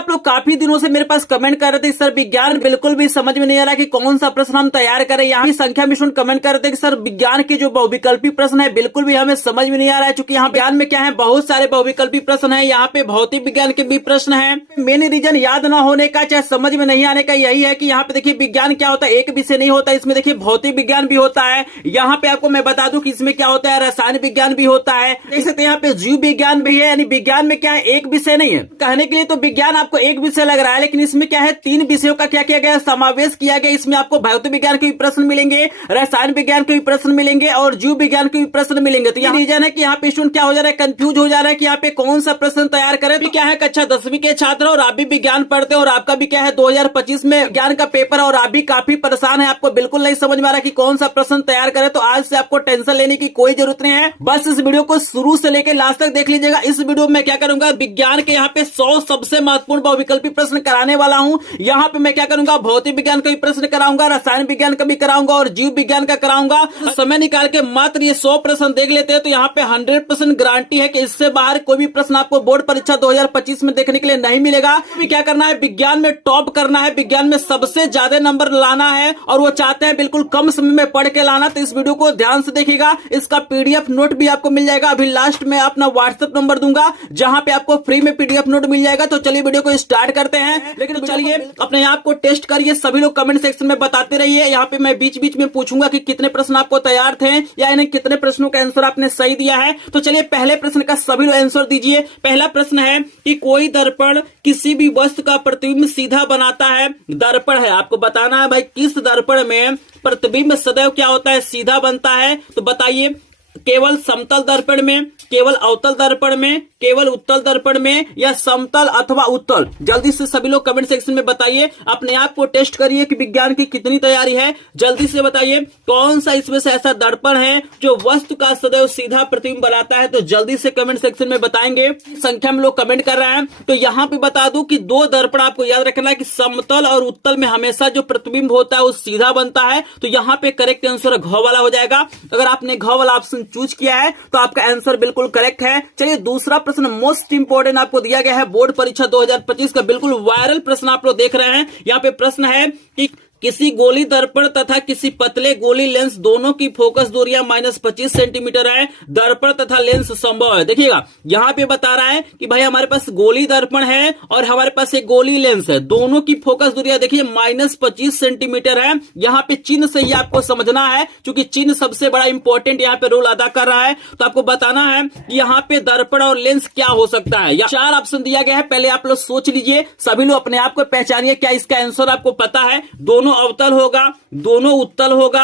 आप लोग काफी दिनों से मेरे पास कमेंट कर रहे थे सर विज्ञान बिल्कुल भी समझ में नहीं आ रहा कि कौन सा प्रश्न हम तैयार करें। यहाँ की संख्या में स्टूडेंट कमेंट कर रहे थे कि सर विज्ञान के जो बहुविकल्पी प्रश्न है बिल्कुल भी हमें समझ में नहीं आ रहा है, क्योंकि यहाँ विज्ञान में क्या है बहुत सारे बहुविकल्पी प्रश्न है, यहाँ पे भौतिक विज्ञान के भी प्रश्न है। मेन रीजन याद न होने का चाहे समझ में नहीं आने का यही है कि यहाँ पे देखिए विज्ञान क्या होता है, एक विषय नहीं होता, इसमें देखिए भौतिक विज्ञान भी होता है। यहाँ पे आपको मैं बता दूं कि इसमें क्या होता है, रसायन विज्ञान भी होता है, देख सकते हैं यहाँ पे जीव विज्ञान भी है। यानी विज्ञान में क्या है एक विषय नहीं है। कहने के लिए तो विज्ञान आपको एक विषय लग रहा है, लेकिन इसमें क्या है तीन विषयों का क्या किया गया समावेश किया गया। इसमें आपको भौतिक विज्ञान के भी प्रश्न मिलेंगे, रसायन विज्ञान के भी प्रश्न मिलेंगे और जीव विज्ञान के भी प्रश्न मिलेंगे। तो यह रीजन है कि यहाँ पे स्टूडेंट क्या हो जा रहा है, कंफ्यूज हो जा रहा है कि यहाँ पे कौन सा प्रश्न तैयार करें। तो क्या है कक्षा 10वीं के छात्र और आप भी विज्ञान पढ़ते हैं और आपका भी क्या है 2025 में विज्ञान का पेपर और आप भी काफी परेशान है, आपको बिल्कुल नहीं समझ में आ रहा कि कौन सा प्रश्न तैयार करें। तो आज से आपको टेंशन लेने की कोई जरूरत नहीं है, बस इस वीडियो को शुरू से लेकर लास्ट तक देख लीजिएगा। इस वीडियो में क्या करूंगा, विज्ञान के यहाँ पे 100 सबसे महत्वपूर्ण बहुविकल्पी प्रश्न कराने वाला हूं। यहाँ पे मैं क्या करूंगा, भौतिक विज्ञान का भी प्रश्न कराऊंगा, रसायन विज्ञान का भी कराऊंगा और जीव विज्ञान का कराऊंगा। तो समय निकाल के मात्र ये 100 प्रश्न देख लेते हैं तो यहाँ पे 100% गारंटी है कि इससे बाहर कोई भी प्रश्न आपको बोर्ड परीक्षा 2025 में देखने के लिए नहीं मिलेगा। क्या करना है, विज्ञान में टॉप करना है, विज्ञान में सबसे ज्यादा नंबर लाना है और वो चाहते हैं बिल्कुल कम समय में पढ़ के लाना। तो इस वीडियो को ध्यान से देखिएगा, इसका पीडीएफ नोट भी आपको मिल जाएगा। अभी लास्ट में अपना व्हाट्सएप नंबर दूंगा जहां पे आपको फ्री में पीडीएफ नोट मिल जाएगा। तो चलिए वीडियो को स्टार्ट करते हैं, लेकिन तो चलिए अपने आप को टेस्ट करिए। सभी लोग कमेंट सेक्शन में बताते रहिए। यहाँ पे मैं बीच बीच में पूछूंगा कि कितने प्रश्न आपको तैयार थे या इन्हें कितने प्रश्नों का आंसर आपने सही दिया है। तो चलिए पहले प्रश्न का सभी लोग आंसर दीजिए। पहला प्रश्न है कि कोई दर्पण किसी भी वस्तु का प्रतिबिंब सीधा बनाता है। दर्पण है, आपको बताना है भाई किस दर्पण में प्रतिबिंब सदैव क्या होता है, सीधा बनता है। तो बताइए, केवल समतल दर्पण में, केवल अवतल दर्पण में, केवल उत्तल दर्पण में या समतल अथवा उत्तल। जल्दी से सभी लोग कमेंट सेक्शन में बताइए, अपने आप को टेस्ट करिए कि विज्ञान की कितनी तैयारी है। जल्दी से बताइए कौन सा इसमें से ऐसा दर्पण है जो वस्तु का सदैव सीधा प्रतिबिंब बनाता है। तो जल्दी से कमेंट सेक्शन में बताएंगे, संख्या में लोग कमेंट कर रहे हैं। तो यहाँ पे बता दूं कि दो दर्पण आपको याद रखना है कि समतल और उत्तल में हमेशा जो प्रतिबिंब होता है वो सीधा बनता है। तो यहाँ पे करेक्ट आंसर घ वाला हो जाएगा। अगर आपने घ वाला ऑप्शन चूज किया है तो आपका आंसर बिल्कुल करेक्ट है। चलिए दूसरा प्रश्न मोस्ट इंपोर्टेंट आपको दिया गया है, बोर्ड परीक्षा 2025 का बिल्कुल वायरल प्रश्न आप लोग देख रहे हैं। यहाँ पे प्रश्न है कि किसी गोली दर्पण तथा किसी पतले गोली लेंस दोनों की फोकस दूरियां -25 सेंटीमीटर है। दर्पण तथा लेंस संभव है। देखिएगा यहाँ पे बता रहा है कि भाई हमारे पास गोली दर्पण है और हमारे पास एक गोली लेंस है, दोनों की फोकस दूरियां देखिए -25 सेंटीमीटर है। यहाँ पे चिन्ह से ही आपको समझना है, क्योंकि चिन्ह सबसे बड़ा इंपॉर्टेंट यहाँ पे रोल अदा कर रहा है। तो आपको बताना है कि यहाँ पे दर्पण और लेंस क्या हो सकता है। 4 ऑप्शन दिया गया है, पहले आप लोग सोच लीजिए, सभी लोग अपने आप को पहचानिए क्या इसका आंसर आपको पता है। दोनों अवतल होगा, दोनों उत्तल होगा,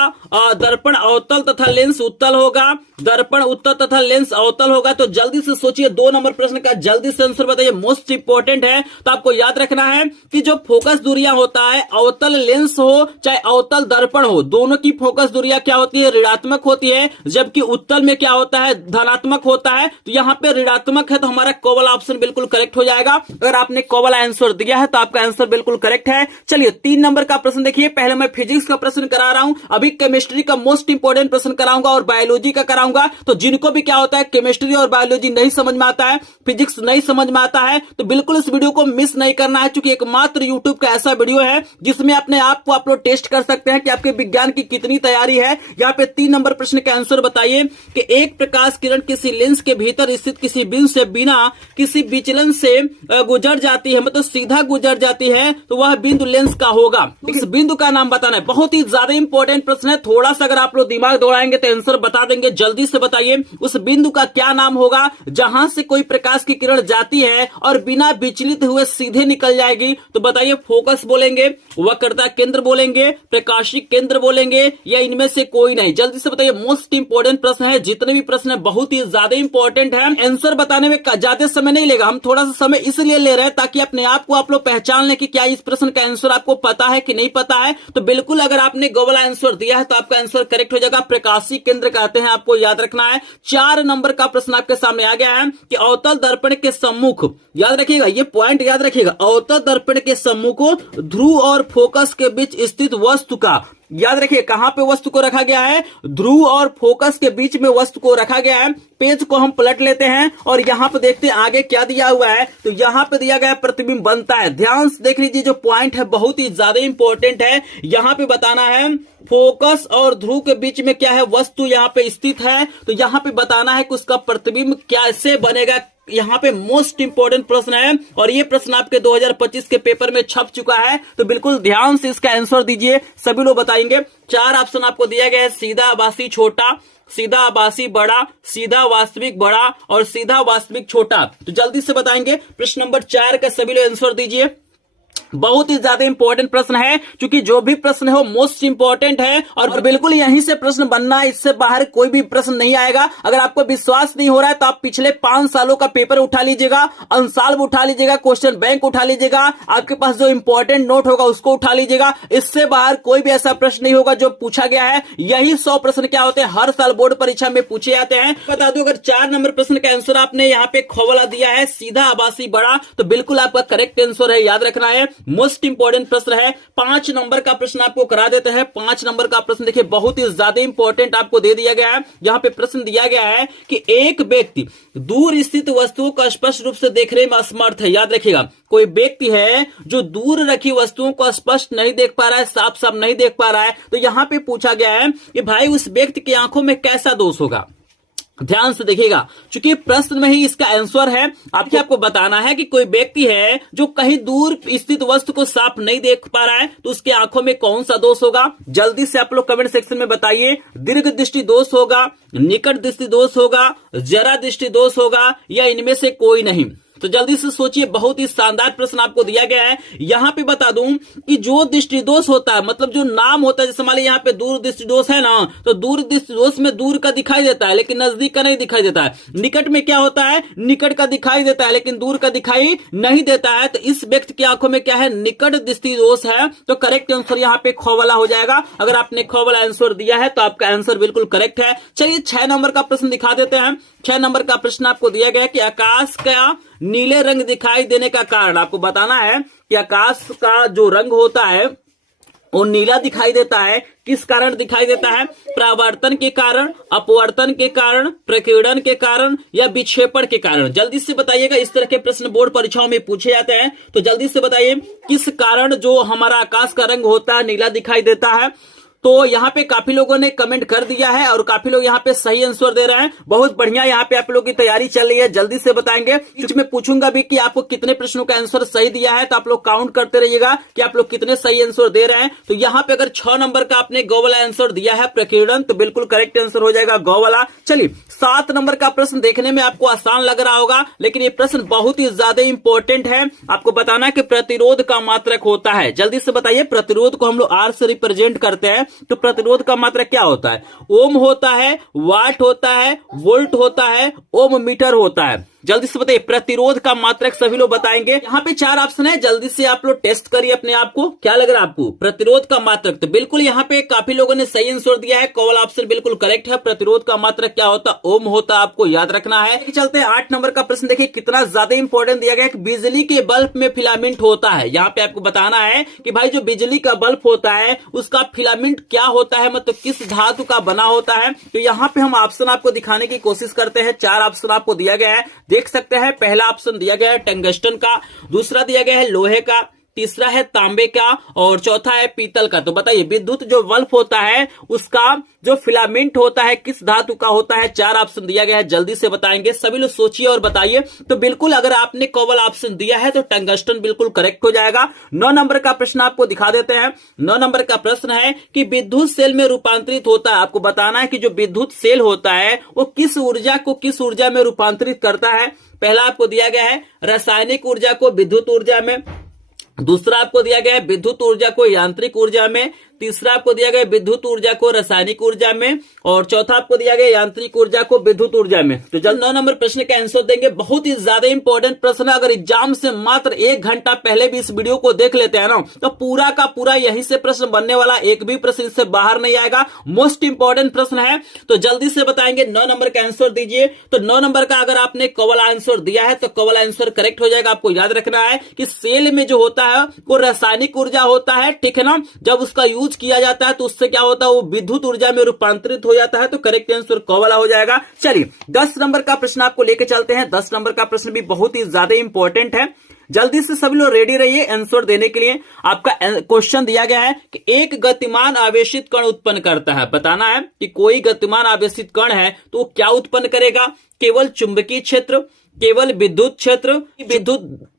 दर्पण अवतल तथा लेंस उत्तल होगा, दर्पण उत्तल तथा लेंस अवतल होगा। तो जल्दी से सोचिए 2 नंबर प्रश्न का जल्दी से आंसर बताइए, मोस्ट इंपोर्टेंट है। तो आपको याद रखना है कि जो फोकस दूरियां होता है, अवतल लेंस हो चाहे अवतल दर्पण हो, दोनों की फोकस दूरियां क्या होती है, ऋणात्मक होती है, जबकि उत्तल में क्या होता है, धनात्मक होता है। तो यहाँ पे ऋणात्मक है तो हमारा क वाला ऑप्शन बिल्कुल करेक्ट हो जाएगा। अगर आपने क वाला आंसर दिया है तो आपका आंसर बिल्कुल करेक्ट है। चलिए 3 नंबर का प्रश्न देखिए, पहले मैं फिजिक्स का प्रश्न करा रहा हूं, अभी केमिस्ट्री का मोस्ट इंपोर्टेंट प्रश्न कराऊंगा और बायोलॉजी का कराऊंगा। तो जिनको भी क्या होता है केमिस्ट्री और बायोलॉजी नहीं समझ में आता है, फिजिक्स नहीं समझ में आता है, तो बिल्कुल इस वीडियो को मिस नहीं करना है, क्योंकि एकमात्र यूट्यूब का ऐसा वीडियो है जिसमें अपने आप को आप लोग टेस्ट कर सकते हैं कि आपके विज्ञान की कितनी तैयारी है। यहाँ पे 3 नंबर प्रश्न का आंसर बताइए कि एक प्रकाश किरण किसी लेंस के भीतर स्थित किसी बिंदु से बिना किसी विचलन से गुजर जाती है, मतलब सीधा गुजर जाती है, तो वह बिंदु लेंस का होगा। इस बिंदु का नाम बताना है। बहुत ही ज्यादा इंपॉर्टेंट प्रश्न है, थोड़ा सा अगर आप लोग दिमाग दौड़ाएंगे तो आंसर बता देंगे। जल्दी से बताइए उस बिंदु का क्या नाम होगा जहां से कोई प्रकाश की किरण जाती है और बिना विचलित हुए सीधे निकल जाएगी। तो बताइए, फोकस बोलेंगे, वक्रता केंद्र बोलेंगे, प्रकाशिक केंद्र बोलेंगे या इनमें से कोई नहीं। जल्दी से बताइए, मोस्ट इंपोर्टेंट प्रश्न है, जितने भी प्रश्न है बहुत ही ज्यादा इंपॉर्टेंट है। आंसर बताने में ज्यादा समय नहीं लेगा, हम थोड़ा सा समय इसलिए ले रहे हैं ताकि अपने आप को आप लोग पहचान लें कि क्या इस प्रश्न का आंसर आपको पता है कि नहीं पता है। तो बिल्कुल अगर आपने गो वाला आंसर दिया है तो आपका आंसर करेक्ट हो जाएगा। प्रकाशिक केंद्र कहते हैं, आपको याद रखना है। 4 नंबर का प्रश्न आपके सामने आ गया है कि अवतल दर्पण के सम्मुख, याद रखिएगा ये पॉइंट याद रखिएगा, अवतल दर्पण के सम्मुख ध्रुव और फोकस के बीच स्थित वस्तु का याद रखिए कहां पे वस्तु को रखा गया है, ध्रुव और फोकस के बीच में वस्तु को रखा गया है। पेज को हम पलट लेते हैं और यहां पे देखते हैं आगे क्या दिया हुआ है। तो यहां पे दिया गया प्रतिबिंब बनता है। ध्यान से देख लीजिए, जो पॉइंट है बहुत ही ज्यादा इंपॉर्टेंट है। यहां पे बताना है फोकस और ध्रुव के बीच में क्या है, वस्तु यहां पे स्थित है। तो यहां पे बताना है कि उसका प्रतिबिंब कैसे बनेगा। यहां पे मोस्ट इंपोर्टेंट प्रश्न है और ये प्रश्न आपके 2025 के पेपर में छप चुका है। तो बिल्कुल ध्यान से इसका आंसर दीजिए, सभी लोग बताएंगे। 4 ऑप्शन आपको दिया गया है, सीधा आभासी छोटा, सीधा आभासी बड़ा, सीधा वास्तविक बड़ा और सीधा वास्तविक छोटा। तो जल्दी से बताएंगे प्रश्न नंबर 4 का सभी लोग आंसर दीजिए। बहुत ही ज्यादा इंपॉर्टेंट प्रश्न है, क्योंकि जो भी प्रश्न है वो मोस्ट इंपॉर्टेंट है और बिल्कुल यहीं से प्रश्न बनना है, इससे बाहर कोई भी प्रश्न नहीं आएगा। अगर आपको विश्वास नहीं हो रहा है तो आप पिछले 5 सालों का पेपर उठा लीजिएगा, अंसाल्व उठा लीजिएगा, क्वेश्चन बैंक उठा लीजिएगा, आपके पास जो इंपॉर्टेंट नोट होगा उसको उठा लीजिएगा। इससे बाहर कोई भी ऐसा प्रश्न नहीं होगा जो पूछा गया है। यही 100 प्रश्न क्या होते हैं, हर साल बोर्ड परीक्षा में पूछे जाते हैं। बता दूं, अगर 4 नंबर प्रश्न का आंसर आपने यहाँ पे खवाला दिया है सीधा आभासी बड़ा, तो बिल्कुल आपका करेक्ट आंसर है, याद रखना है। मोस्ट इंपॉर्टेंट प्रश्न है। 5 नंबर का प्रश्न आपको करा देते हैं। 5 नंबर का प्रश्न देखिए बहुत ही ज्यादा इंपॉर्टेंट आपको दे दिया गया है। जहां पे प्रश्न दिया गया है कि एक व्यक्ति दूर स्थित वस्तुओं को स्पष्ट रूप से देखने में असमर्थ है। याद रखिएगा, कोई व्यक्ति है जो दूर रखी वस्तुओं को स्पष्ट नहीं देख पा रहा है, साफ साफ नहीं देख पा रहा है। तो यहां पे पूछा गया है कि भाई उस व्यक्ति की आंखों में कैसा दोष होगा। ध्यान से देखिएगा, क्योंकि प्रश्न में ही इसका आंसर है। आपको बताना है कि कोई व्यक्ति है जो कहीं दूर स्थित वस्तु को साफ नहीं देख पा रहा है, तो उसके आंखों में कौन सा दोष होगा। जल्दी से आप लोग कमेंट सेक्शन में बताइए। दीर्घ दृष्टि दोष होगा, निकट दृष्टि दोष होगा, जरा दृष्टि दोष होगा या इनमें से कोई नहीं। तो जल्दी से सोचिए, बहुत ही शानदार प्रश्न आपको दिया गया है। यहां पे बता दूं कि जो दृष्टि दोष होता है, मतलब जो नाम होता है, जैसे मान लीजिए यहाँ पे दूर दृष्टि दोष है ना, तो दूर दृष्टि दोष में दूर का दिखाई देता है लेकिन नजदीक का नहीं दिखाई देता है। निकट में क्या होता है, निकट का दिखाई देता है लेकिन दूर का दिखाई नहीं देता है। तो इस व्यक्ति की आंखों में क्या है, निकट दृष्टि दोष है। तो करेक्ट आंसर यहाँ पे ख वाला हो जाएगा। अगर आपने ख वाला आंसर दिया है तो आपका आंसर बिल्कुल करेक्ट है। चलिए 6 नंबर का प्रश्न दिखा देते हैं। 6 नंबर का प्रश्न आपको दिया गया है कि आकाश का नीले रंग दिखाई देने का कारण। आपको बताना है कि आकाश का जो रंग होता है वो नीला दिखाई देता है, किस कारण दिखाई देता है। परावर्तन के कारण, अपवर्तन के कारण, प्रकीर्णन के कारण या विक्षेपण के कारण। जल्दी से बताइएगा, इस तरह के प्रश्न बोर्ड परीक्षाओं में पूछे जाते हैं। तो जल्दी से बताइए किस कारण जो हमारा आकाश का रंग होता है नीला दिखाई देता है। तो यहाँ पे काफी लोगों ने कमेंट कर दिया है और काफी लोग यहाँ पे सही आंसर दे रहे हैं। बहुत बढ़िया, यहाँ पे आप लोगों की तैयारी चल रही है। जल्दी से बताएंगे। कुछ मैं पूछूंगा भी कि आपको कितने प्रश्नों का आंसर सही दिया है, तो आप लोग काउंट करते रहिएगा कि आप लोग कितने सही आंसर दे रहे हैं। तो यहाँ पे अगर 6 नंबर का आपने गौ वाला आंसर दिया है प्रकीर्णन, तो बिल्कुल करेक्ट आंसर हो जाएगा गौ वाला। चलिए 7 नंबर का प्रश्न देखने में आपको आसान लग रहा होगा, लेकिन ये प्रश्न बहुत ही ज्यादा इंपॉर्टेंट है। आपको बताना है कि प्रतिरोध का मात्रक होता है। जल्दी से बताइए, प्रतिरोध को हम लोग R से रिप्रेजेंट करते हैं, तो प्रतिरोध का मात्रक क्या होता है। ओम होता है, वाट होता है, वोल्ट होता है, ओम मीटर होता है। जल्दी से बताइए प्रतिरोध का मात्रक सभी लोग बताएंगे। यहाँ पे 4 ऑप्शन है, जल्दी से आप लोग टेस्ट करिए अपने आप को, क्या लग रहा है आपको प्रतिरोध का मात्रक। तो बिल्कुल यहाँ पे काफी लोगों ने सही आंसर दिया है, कॉल ऑप्शन बिल्कुल करेक्ट है। प्रतिरोध का मात्रक क्या होता है, ओम होता, आपको याद रखना है। चलते हैं 8 नंबर का प्रश्न, देखिए कितना ज्यादा इंपॉर्टेंट दिया गया है। बिजली के बल्ब में फिलामेंट होता है। यहाँ पे आपको बताना है कि भाई जो बिजली का बल्ब होता है उसका फिलामेंट क्या होता है, मतलब किस धातु का बना होता है। तो यहाँ पे हम ऑप्शन आपको दिखाने की कोशिश करते हैं। 4 ऑप्शन आपको दिया गया है, देख सकते हैं। पहला ऑप्शन दिया गया है टंगस्टन का, दूसरा दिया गया है लोहे का, तीसरा है तांबे का और चौथा है पीतल का। तो बताइए विद्युत जो बल्ब होता है उसका जो फिलामेंट होता है किस धातु का होता है। 4 ऑप्शन दिया गया है, जल्दी से बताएंगे। सभी लोग सोचिए और बताइए। तो बिल्कुल अगर आपने कॉवल ऑप्शन दिया है तो टंगस्टन बिल्कुल करेक्ट हो जाएगा। 9 नंबर का प्रश्न आपको दिखा देते हैं। 9 नंबर का प्रश्न है कि विद्युत सेल में रूपांतरित होता है। आपको बताना है कि जो विद्युत सेल होता है वो किस ऊर्जा को किस ऊर्जा में रूपांतरित करता है। पहला आपको दिया गया है रासायनिक ऊर्जा को विद्युत ऊर्जा में, दूसरा आपको दिया गया है विद्युत ऊर्जा को यांत्रिक ऊर्जा में, तीसरा आपको दिया गया विद्युत ऊर्जा को रासायनिक ऊर्जा में और चौथा आपको दिया गया यांत्रिक ऊर्जा को विद्युत ऊर्जा में। तो जल्द 9 नंबर प्रश्न का आंसर देंगे। बहुत ही ज्यादा इंपॉर्टेंट प्रश्न है। अगर एग्जाम से मात्र 1 घंटा पहले भी इस वीडियो को देख लेते हैं ना, तो पूरा का पूरा यहीं से प्रश्न बनने वाला, एक भी प्रश्न इससे बाहर नहीं आएगा। मोस्ट इंपॉर्टेंट प्रश्न है, तो जल्दी से बताएंगे। 9 नंबर का आंसर दीजिए। तो 9 नंबर का अगर आपने कवल आंसर दिया है तो कवल आंसर करेक्ट हो जाएगा। आपको याद रखना है कि सेल में जो होता है वो रासायनिक ऊर्जा होता है, ठीक है ना। जब उसका यूज चूज किया जाता है तो उससे क्या होता है, वो विद्युत ऊर्जा में रूपांतरित हो जाता है। तो करेक्ट आंसर क वाला हो जाएगा। चलिए 10 नंबर का प्रश्न आपको लेके चलते हैं। 10 नंबर का प्रश्न भी बहुत ही ज्यादा इंपॉर्टेंट है, जल्दी से सभी लोग रेडी रहिए आंसर देने के लिए। आपका क्वेश्चन दिया गया है कि एक गतिमान आवेशित कण उत्पन्न करता है। बताना है कि कोई गतिमान आवेशित कण है तो क्या उत्पन्न करेगा, केवल चुंबकीय क्षेत्र, केवल विद्युत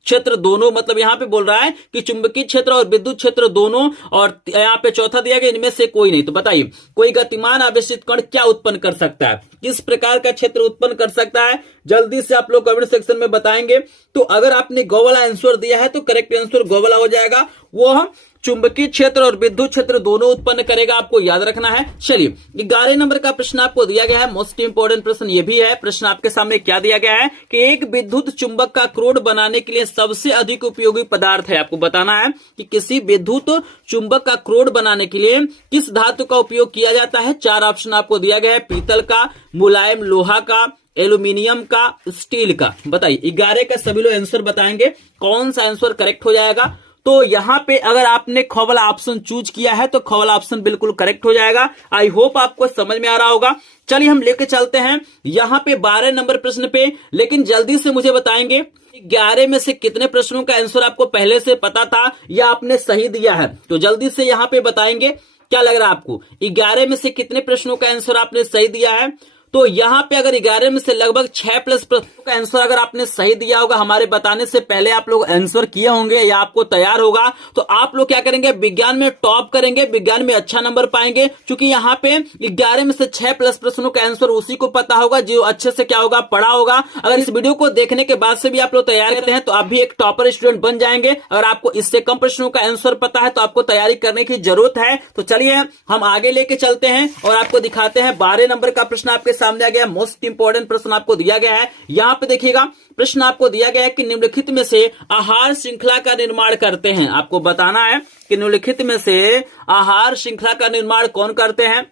क्षेत्र दोनों, मतलब यहां पे बोल रहा है कि चुंबकीय क्षेत्र और विद्युत क्षेत्र दोनों, और यहां पे चौथा दिया गया इनमें से कोई नहीं। तो बताइए कोई गतिमान आवेशित कण क्या उत्पन्न कर सकता है, किस प्रकार का क्षेत्र उत्पन्न कर सकता है, जल्दी से आप लोग कमेंट सेक्शन में बताएंगे। तो अगर आपने गो वाला आंसर दिया है तो करेक्ट आंसर गो वाला हो जाएगा। वो चुंबकीय क्षेत्र और विद्युत क्षेत्र दोनों उत्पन्न करेगा, आपको याद रखना है। चलिए 11 नंबर का प्रश्न आपको दिया गया है, मोस्ट इंपोर्टेंट प्रश्न ये भी है। प्रश्न आपके सामने क्या दिया गया है कि एक विद्युत चुंबक का क्रोड बनाने के लिए सबसे अधिक उपयोगी पदार्थ है। आपको बताना है कि किसी विद्युत चुंबक का क्रोड बनाने के लिए किस धातु का उपयोग किया जाता है। 4 ऑप्शन आपको दिया गया है, पीतल का, मुलायम लोहा का, एल्यूमिनियम का, स्टील का। बताइए 11 का सभी लोग आंसर बताएंगे, कौन सा आंसर करेक्ट हो जाएगा। तो यहां पे अगर आपने ख वाला ऑप्शन चूज किया है तो ख वाला ऑप्शन बिल्कुल करेक्ट हो जाएगा। आई होप आपको समझ में आ रहा होगा। चलिए हम लेके चलते हैं यहां पे 12 नंबर प्रश्न पे, लेकिन जल्दी से मुझे बताएंगे 11 में से कितने प्रश्नों का आंसर आपको पहले से पता था या आपने सही दिया है। तो जल्दी से यहां पे बताएंगे, क्या लग रहा है आपको 11 में से कितने प्रश्नों का आंसर आपने सही दिया है। तो यहां पे अगर 11 में से लगभग 6 प्लस प्रश्नों का आंसर अगर आपने सही दिया होगा, हमारे बताने से पहले आप लोग आंसर किए होंगे या आपको तैयार होगा, तो आप लोग क्या करेंगे, विज्ञान में टॉप करेंगे, विज्ञान में अच्छा नंबर पाएंगे। क्योंकि यहाँ पे 11 में से 6 प्लस प्रश्नों का आंसर उसी को पता होगा जो अच्छे से क्या होगा, पढ़ा होगा। अगर इस वीडियो को देखने के बाद से भी आप लोग तैयार करते हैं तो आप भी एक टॉपर स्टूडेंट बन जाएंगे। अगर आपको इससे कम प्रश्नों का आंसर पता है तो आपको तैयारी करने की जरूरत है। तो चलिए हम आगे लेके चलते हैं और आपको दिखाते हैं 12 नंबर का प्रश्न आपके सामने आ गया। मोस्ट इंपोर्टेंट प्रश्न आपको दिया गया है। यहां पे देखिएगा प्रश्न आपको दिया गया है कि निम्नलिखित में से आहार श्रृंखला का निर्माण करते हैं। आपको बताना है कि निम्नलिखित में से आहार श्रृंखला का निर्माण कौन करते हैं।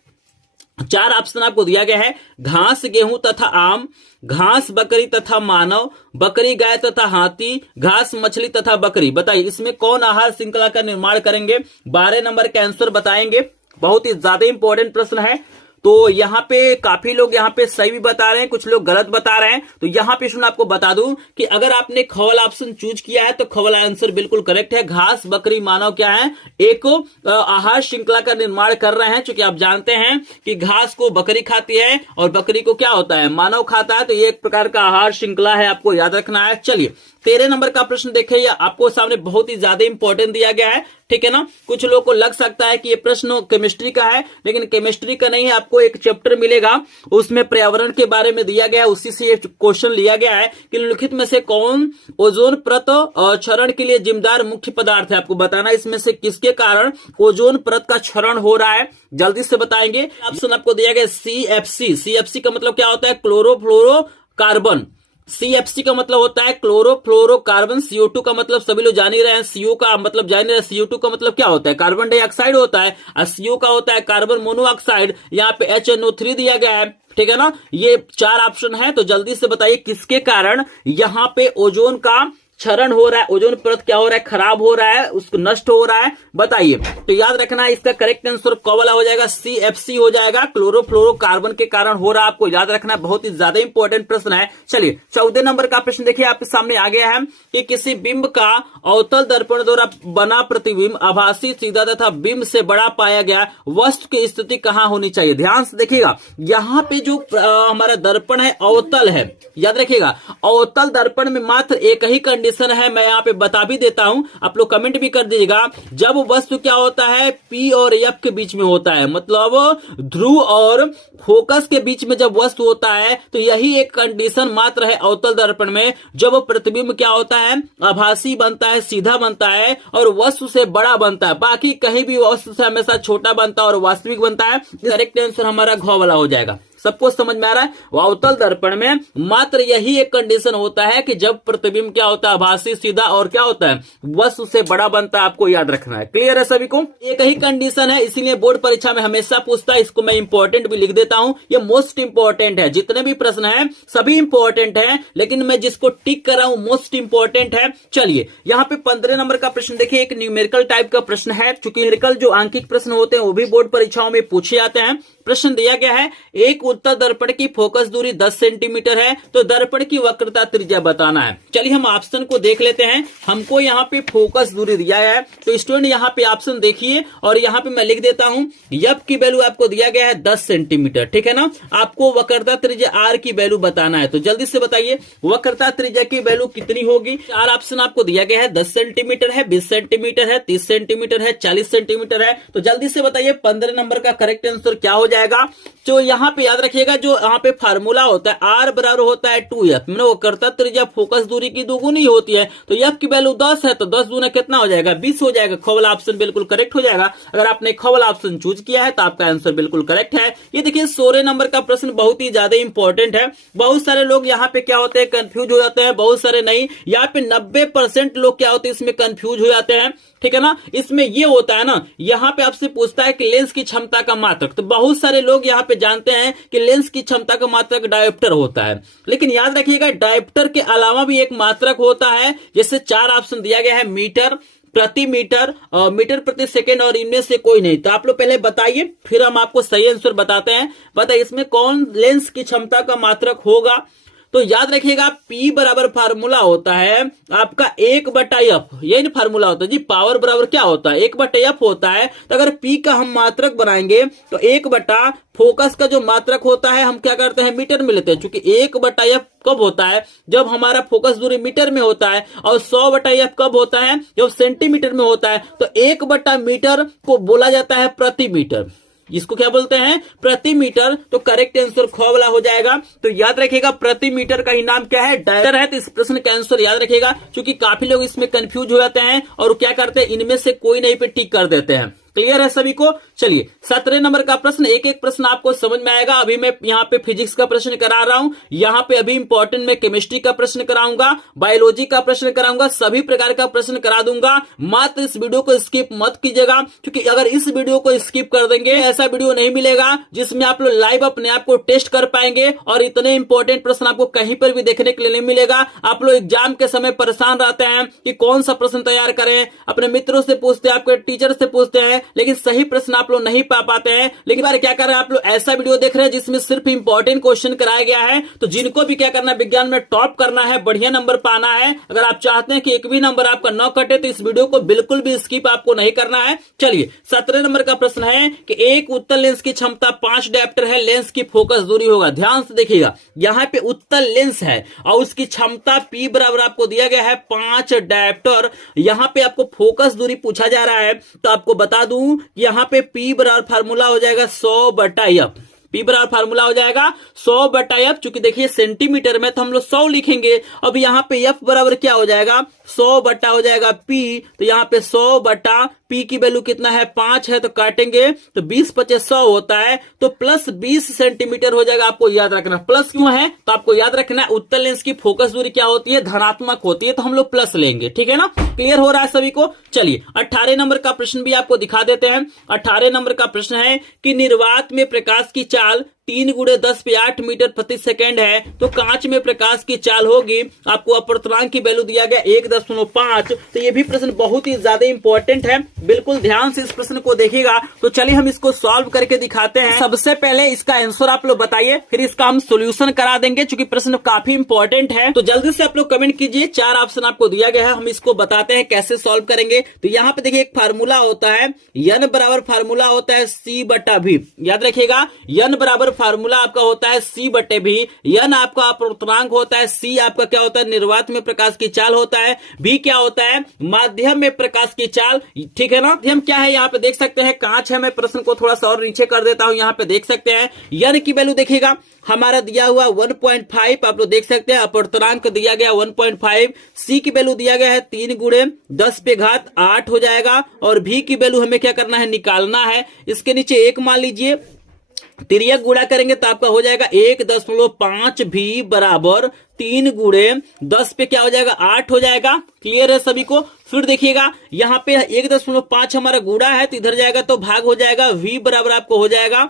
4 ऑप्शन आपको दिया गया है, घास गेहूं तथा आम, घास बकरी तथा मानव, बकरी गाय तथा हाथी, घास मछली तथा बकरी। बताइए इसमें कौन आहार श्रृंखला का निर्माण करेंगे। 12 नंबर का आंसर बताएंगे, बहुत ही ज्यादा इंपॉर्टेंट प्रश्न है। तो यहाँ पे काफी लोग यहाँ पे सही भी बता रहे हैं, कुछ लोग गलत बता रहे हैं। तो यहाँ पे सुन आपको बता दूं कि अगर आपने ख वाला ऑप्शन चूज किया है तो ख वाला आंसर बिल्कुल करेक्ट है। घास बकरी मानव क्या है, एक आहार श्रृंखला का निर्माण कर रहे हैं। क्योंकि आप जानते हैं कि घास को बकरी खाती है और बकरी को क्या होता है, मानव खाता है। तो ये एक प्रकार का आहार श्रृंखला है, आपको याद रखना है। चलिए 13 नंबर का प्रश्न देखिए, आपको सामने बहुत ही ज्यादा इंपॉर्टेंट दिया गया है, ठीक है ना। कुछ लोगों को लग सकता है कि ये प्रश्न केमिस्ट्री का है, लेकिन केमिस्ट्री का नहीं है। आपको एक चैप्टर मिलेगा, उसमें पर्यावरण के बारे में दिया गया है, उसी से ये क्वेश्चन लिया गया है कि निम्नलिखित में से कौन ओजोन परत क्षरण के लिए जिम्मेदार मुख्य पदार्थ है। आपको बताना इसमें से किसके कारण ओजोन परत का क्षरण हो रहा है, जल्दी से बताएंगे। ऑप्शन आपको दिया गया CFC। CFC का मतलब क्या होता है, क्लोरोफ्लोरोकार्बन। CFC का मतलब होता है क्लोरोफ्लोरोकार्बन। CO2 का मतलब सभी लोग जान ही रहे हैं, CO का मतलब जान ही रहे हैं। CO2 का मतलब क्या होता है, कार्बन डाइऑक्साइड होता है, और CO का होता है कार्बन मोनोऑक्साइड। यहाँ पे HNO3 दिया गया है, ठीक है ना। ये 4 ऑप्शन है। तो जल्दी से बताइए किसके कारण यहाँ पे ओजोन का क्षरण हो रहा है, ओजोन परत क्या हो रहा है, खराब हो रहा है, उसको नष्ट हो रहा है। बताइए। तो याद रखना है इसका करेक्ट आंसर क वाला हो जाएगा, CFC हो जाएगा, क्लोरोफ्लोरोकार्बन के कारण हो रहा है। आपको याद रखना है, बहुत ही ज्यादा इंपॉर्टेंट प्रश्न है। चलिए 14 नंबर का प्रश्न देखिए, आपके सामने आ गया है कि किसी बिंब का अवतल दर्पण द्वारा बना प्रतिबिंब आभासी, सीधा तथा बिंब से बड़ा पाया गया वस्तु की स्थिति कहां होनी चाहिए। ध्यान से देखिएगा, यहाँ पे जो हमारा दर्पण है अवतल है, याद रखिएगा। अवतल दर्पण में मात्र एक ही कंडीशन है, मैं यहाँ पे बता भी देता हूं, आप लोग कमेंट भी कर दीजिएगा। जब वस्तु क्या होता है, P और F के बीच में होता है, मतलब ध्रुव और फोकस के बीच में जब वस्तु होता है, तो यही एक कंडीशन मात्र है अवतल दर्पण में। जब प्रतिबिंब क्या होता है, आभासी बनता है, सीधा बनता है और वस्तु से बड़ा बनता है। बाकी कहीं भी वस्तु से हमेशा छोटा बनता है और वास्तविक बनता है। करेक्ट आंसर हमारा घ वाला हो जाएगा। सबको समझ में आ रहा है। अवतल दर्पण में मात्र यही एक कंडीशन होता है कि जब प्रतिबिंब क्या होता है, आभासी, सीधा और क्या होता है, वस्तु से बड़ा बनता है। आपको याद रखना है। क्लियर है सभी को? एक ही कंडीशन है, इसीलिए बोर्ड परीक्षा में हमेशा पूछता है। इसको मैं इंपॉर्टेंट भी लिख देता हूं, ये मोस्ट इंपॉर्टेंट है। जितने भी प्रश्न है सभी इंपॉर्टेंट है, लेकिन मैं जिसको टिक कर रहा हूं मोस्ट इंपॉर्टेंट है। चलिए यहाँ पे 15 नंबर का प्रश्न देखिए, एक न्यूमेरिकल टाइप का प्रश्न है। चूंकि न्यूमेरिकल जो आंकिक प्रश्न होते हैं वो भी बोर्ड परीक्षाओं में पूछे जाते हैं। प्रश्न दिया गया है, एक उत्तल दर्पण की फोकस दूरी 10 सेंटीमीटर है, तो दर्पण की वक्रता त्रिज्या बताना है। चलिए हम ऑप्शन को देख लेते हैं। हमको यहाँ पे फोकस दूरी दिया है, तो स्टूडेंट यहाँ पे ऑप्शन देखिए और यहाँ पे मैं लिख देता हूं, एफ की वैल्यू आपको दिया गया है 10 सेंटीमीटर, ठीक है ना। आपको वक्रता त्रिज्या आर की वैल्यू बताना है, तो जल्दी से बताइए वक्रता त्रिज्या की वैल्यू कितनी होगी। चार ऑप्शन आपको दिया गया है, 10 सेंटीमीटर है, 20 सेंटीमीटर है, 30 सेंटीमीटर है, 40 सेंटीमीटर है। तो जल्दी से बताइए 15 नंबर का करेक्ट आंसर क्या हो जाएगा। तो यहाँ पे याद रखिएगा, जो यहाँ पे फार्मूला होता है आर बराबर होता है 2f, वक्रता त्रिज्या फोकस दूरी की दोगुनी होती है, तो एफ की वैल्यू 10 है, तो 10 दूना कितना हो जाएगा, 20 हो जाएगा। ख वाला ऑप्शन बिल्कुल करेक्ट हो जाएगा। अगर आपने ख वाला ऑप्शन चूज किया है तो आपका आंसर बिल्कुल करेक्ट है। ये देखिए 16 नंबर का प्रश्न बहुत ही ज्यादा इंपॉर्टेंट है। बहुत सारे लोग यहाँ पे क्या होते हैं, कंफ्यूज हो जाते हैं, बहुत सारे नहीं। यहाँ पे 90% लोग क्या होते हैं, इसमें कंफ्यूज हो जाते हैं, ठीक है ना। इसमें ये होता है ना, यहाँ पे आपसे पूछता है कि लेंस की क्षमता का मात्रक, तो बहुत सारे लोग यहाँ पे जानते हैं कि लेंस की क्षमता का मात्रक डायोप्टर होता है, लेकिन याद रखिएगा डायोप्टर के अलावा भी एक मात्रक होता है। जैसे 4 ऑप्शन दिया गया है, मीटर, प्रति मीटर, मीटर प्रति सेकेंड, और इनमें से कोई नहीं। तो आप लोग पहले बताइए, फिर हम आपको सही आंसर बताते हैं। बताइए इसमें कौन लेंस की क्षमता का मात्रक होगा। तो याद रखिएगा P बराबर फार्मूला होता है आपका 1/f, यही फार्मूला होता है जी। पावर बराबर क्या होता है, 1/f होता है। तो अगर P का हम मात्रक बनाएंगे तो 1/ फोकस का जो मात्रक होता है हम क्या करते हैं, मीटर में लेते हैं। चूंकि 1/f कब होता है, जब हमारा फोकस दूरी मीटर में होता है, और 100/f कब होता है, जब सेंटीमीटर में होता है। तो 1/मीटर को बोला जाता है प्रति मीटर, इसको क्या बोलते हैं, प्रति मीटर। तो करेक्ट आंसर ख वाला हो जाएगा। तो याद रखिएगा प्रति मीटर का ही नाम क्या है, डायमीटर है। तो इस प्रश्न का आंसर याद रखिएगा, क्योंकि काफी लोग इसमें कंफ्यूज हो जाते हैं और क्या करते हैं, इनमें से कोई नहीं पे टिक कर देते हैं। क्लियर है सभी को? चलिए 17 नंबर का प्रश्न, एक एक प्रश्न आपको समझ में आएगा। अभी मैं यहाँ पे फिजिक्स का प्रश्न करा रहा हूं, यहाँ पे अभी इंपॉर्टेंट में केमिस्ट्री का प्रश्न कराऊंगा, बायोलॉजी का प्रश्न कराऊंगा, सभी प्रकार का प्रश्न करा दूंगा। मात्र इस वीडियो को स्किप मत कीजिएगा, क्योंकि अगर इस वीडियो को स्किप कर देंगे, ऐसा वीडियो नहीं मिलेगा जिसमें आप लोग लाइव अपने आप को टेस्ट कर पाएंगे, और इतने इंपॉर्टेंट प्रश्न आपको कहीं पर भी देखने के लिए नहीं मिलेगा। आप लोग एग्जाम के समय परेशान रहते हैं कि कौन सा प्रश्न तैयार करें, अपने मित्रों से पूछते हैं, आपके टीचर से पूछते हैं, लेकिन सही प्रश्न आप लोग नहीं पा पाते हैं। लेकिन बार क्या कर रहे हैं, आप लोग ऐसा वीडियो देख रहे हैं जिसमें सिर्फ इंपॉर्टेंट क्वेश्चन कराया गया है। तो जिनको भी क्या करना है, विज्ञान में टॉप करना है, बढ़िया नंबर पाना है, अगर आप चाहते हैं कि एक भी नंबर आपका न कटे, तो इस वीडियो को बिल्कुल भी स्किप आपको नहीं करना है। चलिए 17 नंबर का प्रश्न है कि एक उत्तल लेंस की क्षमता 5 डायोप्टर है, लेंस की फोकस दूरी होगा। ध्यान से देखिएगा, यहाँ पे उत्तल लेंस है और उसकी क्षमता P बराबर आपको दिया गया है 5 डायोप्टर। यहाँ पे आपको फोकस दूरी पूछा जा रहा है, तो आपको बता दूं यहाँ पे P बराबर फार्मूला हो जाएगा 100/f। P बराबर फार्मूला हो जाएगा 100/f। चूंकि देखिए सेंटीमीटर में तो हम लोग 100 लिखेंगे। अब यहाँ पे F बराबर क्या हो जाएगा, 100 हो जाएगा P। तो यहाँ पे 100/P की वैल्यू कितना है, 5 है, तो काटेंगे तो 20×5 100 होता है, तो प्लस 20 सेंटीमीटर हो जाएगा। आपको याद रखना प्लस क्यों है, तो आपको याद रखना है उत्तल लेंस की फोकस दूरी क्या होती है, धनात्मक होती है, तो हम लोग प्लस लेंगे। ठीक है ना, क्लियर हो रहा है सभी को? चलिए 18 नंबर का प्रश्न भी आपको दिखा देते हैं। 18 नंबर का प्रश्न है कि निर्वात में प्रकाश की चाल 3 × 10⁸ मीटर प्रति सेकेंड है, तो कांच में प्रकाश की चाल होगी। आपको अपवर्तनांक की वैल्यू दिया गया 1.5। तो ये भी प्रश्न बहुत ही ज्यादा इंपॉर्टेंट है, बिल्कुल ध्यान से इस प्रश्न को देखिएगा। तो चलिए हम इसको सॉल्व करके दिखाते हैं। सबसे पहले इसका आंसर आप लोग बताइए, फिर इसका हम सोल्यूशन करा देंगे, क्योंकि प्रश्न काफी इंपॉर्टेंट है। तो जल्दी से आप लोग कमेंट कीजिए। 4 ऑप्शन आपको दिया गया है, हम इसको बताते हैं कैसे सॉल्व करेंगे। तो यहाँ पे देखिए एक फार्मूला होता है, n बराबर फार्मूला होता है C/V। याद रखिएगा, n बराबर फार्मूला आपका होता है C/V। n आपका अपवर्तनांक होता है, C आपका क्या होता है, निर्वात में प्रकाश की चाल होता है, V क्या होता है, माध्यम में प्रकाश की चाल। ठीक है ना, माध्यम क्या है, यहाँ पे देख सकते हैं कांच है। मैं प्रश्न को थोड़ा सा और नीचे कर देता हूं, यहाँ पे देख सकते हैं n की वैल्यू देखिएगा हमारा दिया हुआ 1.5, आप लोग देख सकते हैं। अपवर्तनांक दिया गया 1.5। C की वैल्यू दिया गया है 3 × 10⁸ हो जाएगा, और V की वैल्यू हमें क्या करना है, निकालना है। इसके नीचे 1 मान लीजिए, तिर्यक गुणा करेंगे तो आपका हो जाएगा 1.5 भी बराबर 3 गुणे 10 पे क्या हो जाएगा 8 हो जाएगा। क्लियर है सभी को। फिर देखिएगा यहाँ पे 1.5 हमारा गुणा है तो इधर जाएगा तो भाग हो जाएगा, v बराबर आपको हो जाएगा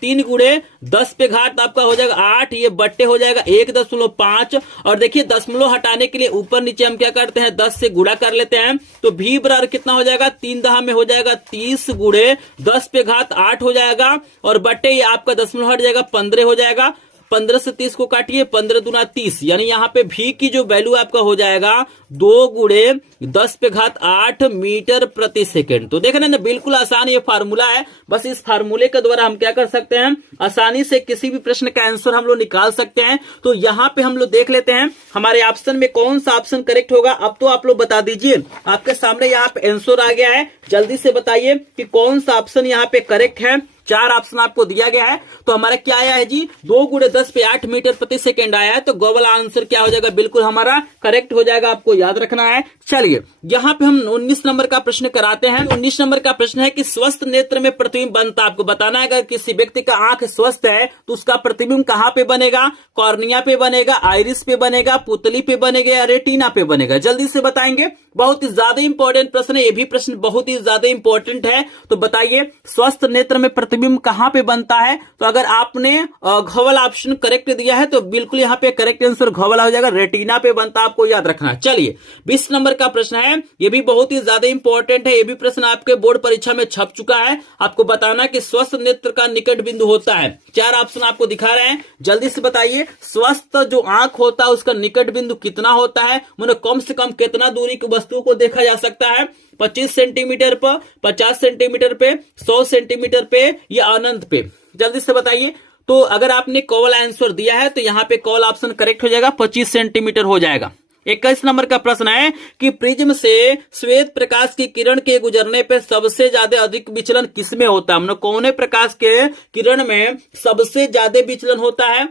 3 गुणे 10 पे घात आपका हो जाएगा 8, ये बट्टे हो जाएगा 1.5। और देखिए दशमलव हटाने के लिए ऊपर नीचे हम क्या करते हैं 10 से गुणा कर लेते हैं, तो v बराबर कितना हो जाएगा 3 दहा में हो जाएगा 30 गुणे 10 पे घात 8 हो जाएगा, और बट्टे ये आपका दशमलव हट जाएगा 15 हो जाएगा। 15 से 30 को काटिए, 15 दूना 30, यानी यहाँ पे v की जो वैल्यू आपका हो जाएगा 2 गुणे 10 पे घात 8 मीटर प्रति सेकेंड। तो देख रहे हैं ना, बिल्कुल आसान ये फार्मूला है। बस इस फार्मूले के द्वारा हम क्या कर सकते हैं, आसानी से किसी भी प्रश्न का आंसर हम लोग निकाल सकते हैं। तो यहाँ पे हम लोग देख लेते हैं हमारे ऑप्शन में कौन सा ऑप्शन करेक्ट होगा। अब तो आप लोग बता दीजिए, आपके सामने यहाँ पे आंसर आ गया है, जल्दी से बताइए कि कौन सा ऑप्शन यहाँ पे करेक्ट है। 4 ऑप्शन आपको दिया गया है, तो हमारा क्या आया है जी 2 गुणे 10 पे 8 मीटर प्रति सेकेंड आया है। तो ग वाला आंसर क्या हो जाएगा, बिल्कुल हमारा करेक्ट हो जाएगा, आपको याद रखना है। चलिए यहाँ पे हम 19 नंबर का प्रश्न कराते हैं। 19 नंबर का प्रश्न है कि स्वस्थ नेत्र में प्रतिबिंब बनता, आपको बताना है अगर किसी व्यक्ति का आंख स्वस्थ है तो उसका प्रतिबिंब कहां पे बनेगा, कॉर्निया पे बनेगा, आइरिस पे बनेगा, पुतली पे बनेगा या रेटिना पे बनेगा, जल्दी से बताएंगे। बहुत ही ज्यादा इंपॉर्टेंट प्रश्न है, ये भी प्रश्न बहुत ही ज्यादा इंपॉर्टेंट है। तो बताइए स्वस्थ नेत्र में प्रतिबिंब कहां पे बनता है। तो अगर आपने घ वाला ऑप्शन करेक्ट दिया है तो बिल्कुल यहाँ पे करेक्ट आंसर घ वाला हो जाएगा, रेटिना पे बनता, आपको याद रखना है। चलिए 20 नंबर का प्रश्न है, ये भी बहुत ही ज्यादा इंपॉर्टेंट है, ये भी प्रश्न आपके बोर्ड परीक्षा में छप चुका है। आपको बताना कि स्वस्थ नेत्र का निकट बिंदु होता है। 4 ऑप्शन आपको दिखा रहे हैं, जल्दी से बताइए स्वस्थ जो आंख होता है उसका निकट बिंदु कितना होता है, मतलब कम से कम कितना दूरी की वस्तुओं को देखा जा सकता है, 25 सेंटीमीटर पर, 50 सेंटीमीटर पे, 100 सेंटीमीटर पे या अनंत पे, जल्दी से बताइए। तो अगर आपने क वाला आंसर दिया है तो यहाँ पे क वाला ऑप्शन करेक्ट हो जाएगा, 25 सेंटीमीटर हो जाएगा। 21 नंबर का प्रश्न है कि प्रिज्म से श्वेत प्रकाश की किरण के गुजरने पे सबसे ज्यादा अधिक विचलन किसमें होता है, मतलब कौन प्रकाश के किरण में सबसे ज्यादा विचलन होता है।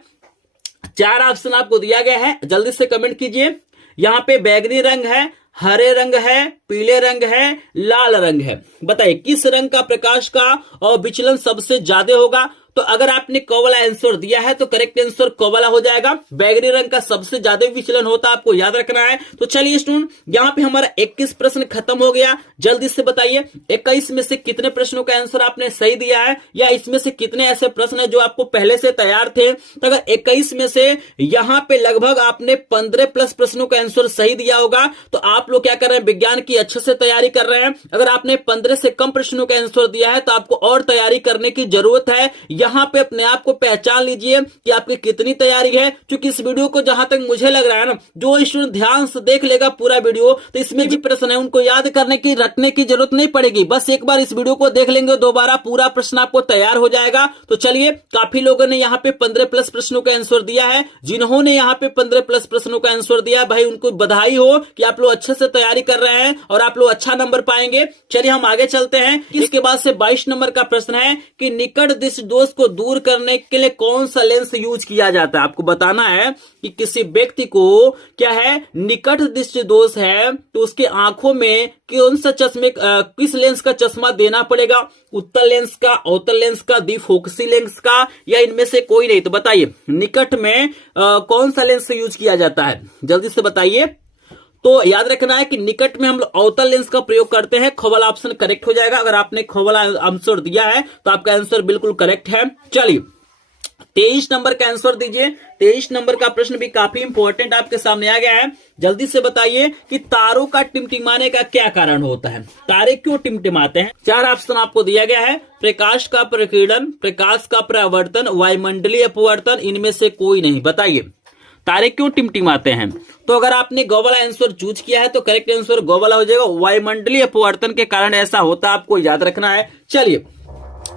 4 ऑप्शन आपको दिया गया है, जल्दी से कमेंट कीजिए। यहाँ पे बैगनी रंग है, हरे रंग है, पीले रंग है, लाल रंग है। बताइए किस रंग का प्रकाश का विचलन सबसे ज्यादा होगा। तो अगर आपने क वाला आंसर दिया है तो करेक्ट आंसर क वाला हो जाएगा, बैगनी रंग का सबसे ज्यादा विचलन होता है, आपको याद रखना है। तो चलिए स्टूडेंट, यहाँ पे हमारा 21 प्रश्न खत्म हो गया। जल्दी से बताइए 21 में से कितने प्रश्नों का आंसर आपने सही दिया है, या इसमें से कितने ऐसे प्रश्न है जो आपको पहले से तैयार थे। तो अगर 21 में से यहाँ पे लगभग आपने 15 प्लस प्रश्नों का आंसर सही दिया होगा तो आप लोग क्या कर रहे हैं, विज्ञान की अच्छे से तैयारी कर रहे हैं। अगर आपने 15 से कम प्रश्नों का आंसर दिया है तो आपको और तैयारी करने की जरूरत है। यहाँ पे अपने आप को पहचान लीजिए कि आपकी कितनी तैयारी है, क्योंकि इस वीडियो को जहां तक मुझे लग रहा है ना, जो स्टूडेंट ध्यान से देख लेगा पूरा वीडियो तो इसमें जो प्रश्न है उनको याद करने की रखने की जरूरत नहीं पड़ेगी। बस एक बार इस वीडियो को देख लेंगे, दोबारा पूरा प्रश्न आपको तैयार हो जाएगा। तो चलिए, काफी लोगों ने यहाँ पे 15 प्लस प्रश्नों का आंसर दिया है। जिन्होंने यहाँ पे 15 प्लस प्रश्नों का आंसर दिया भाई, उनको बधाई हो कि आप लोग अच्छे से तैयारी कर रहे हैं और आप लोग अच्छा नंबर पाएंगे। चलिए हम आगे चलते हैं। इसके बाद से 22 नंबर का प्रश्न है कि निकट दृष्टि दोष को दूर करने के लिए कौन सा लेंस यूज किया जाता है। आपको बताना है कि किसी व्यक्ति को क्या है, निकट दृष्टि दोष है तो उसके आंखों में कौन सा चश्मे किस लेंस का चश्मा देना पड़ेगा, उत्तल लेंस का, अवतल लेंस का, द्विफोकसी लेंस का, या इनमें से कोई नहीं। तो बताइए निकट में कौन सा लेंस यूज किया जाता है, जल्दी से बताइए। तो याद रखना है कि निकट में हम लोग अवतल लेंस का प्रयोग करते हैं। ख वाला ऑप्शन करेक्ट हो जाएगा। अगर आपने ख वाला आंसर दिया है तो आपका आंसर बिल्कुल करेक्ट है। चलिए 23 नंबर का आंसर दीजिए। 23 नंबर का प्रश्न भी काफी इंपॉर्टेंट आपके सामने आ गया है। जल्दी से बताइए कि तारों का टिमटिमाने का क्या कारण होता है, तारे क्यों टिमटिमाते हैं। 4 ऑप्शन आपको दिया गया है, प्रकाश का प्रकीर्णन, प्रकाश का परावर्तन, वायुमंडलीय अपवर्तन, इनमें से कोई नहीं। बताइए तारे क्यों टिमटिमाते हैं। तो अगर आपने ग वाला आंसर चूज किया है तो करेक्ट आंसर ग वाला हो जाएगा, वायुमंडलीय अपवर्तन के कारण ऐसा होता है, आपको याद रखना है। चलिए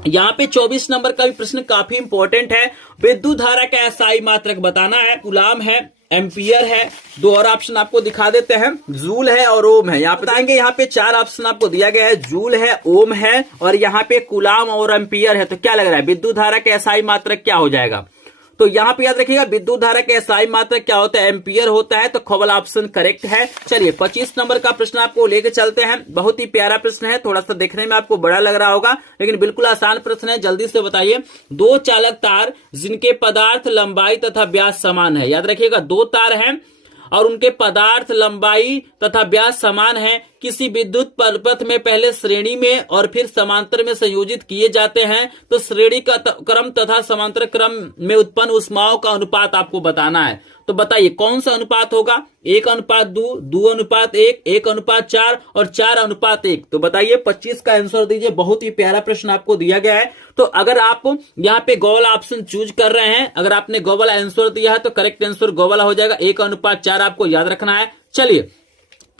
यहाँ पे 24 नंबर का भी प्रश्न काफी इंपॉर्टेंट है। विद्युत धारा का एसआई मात्रक बताना है। कूलाम है, एम्पियर है, 2 और ऑप्शन आपको दिखा देते हैं, जूल है और ओम है। यहाँ पे बताएंगे, यहाँ पे 4 ऑप्शन आपको दिया गया है, जूल है, ओम है और यहाँ पे कूलाम और एम्पियर है। तो क्या लग रहा है विद्युत धारा का एसआई मात्रक क्या हो जाएगा। तो यहाँ पे याद रखिएगा विद्युत धारा के एसआई मात्रक क्या होता है, एम्पियर होता है। तो ख वाला ऑप्शन करेक्ट है। चलिए 25 नंबर का प्रश्न आपको लेके चलते हैं। बहुत ही प्यारा प्रश्न है, थोड़ा सा देखने में आपको बड़ा लग रहा होगा लेकिन बिल्कुल आसान प्रश्न है। जल्दी से बताइए, दो चालक तार जिनके पदार्थ लंबाई तथा व्यास समान है। याद रखिएगा दो तार हैं और उनके पदार्थ लंबाई तथा व्यास समान है, किसी विद्युत पथ में पहले श्रेणी में और फिर समांतर में संयोजित किए जाते हैं तो श्रेणी का क्रम तथा समांतर क्रम में उत्पन्न ऊष्माओं का अनुपात आपको बताना है। तो बताइए कौन सा अनुपात होगा, 1:2, 2:1, 1:4 और 4:1। तो बताइए 25 का आंसर दीजिए। बहुत ही प्यारा प्रश्न आपको दिया गया है। तो अगर आप यहाँ पे गो वाला ऑप्शन चूज कर रहे हैं, अगर आपने गो वाला आंसर दिया है तो करेक्ट आंसर गो वाला हो जाएगा। 1:4 आपको याद रखना है। चलिए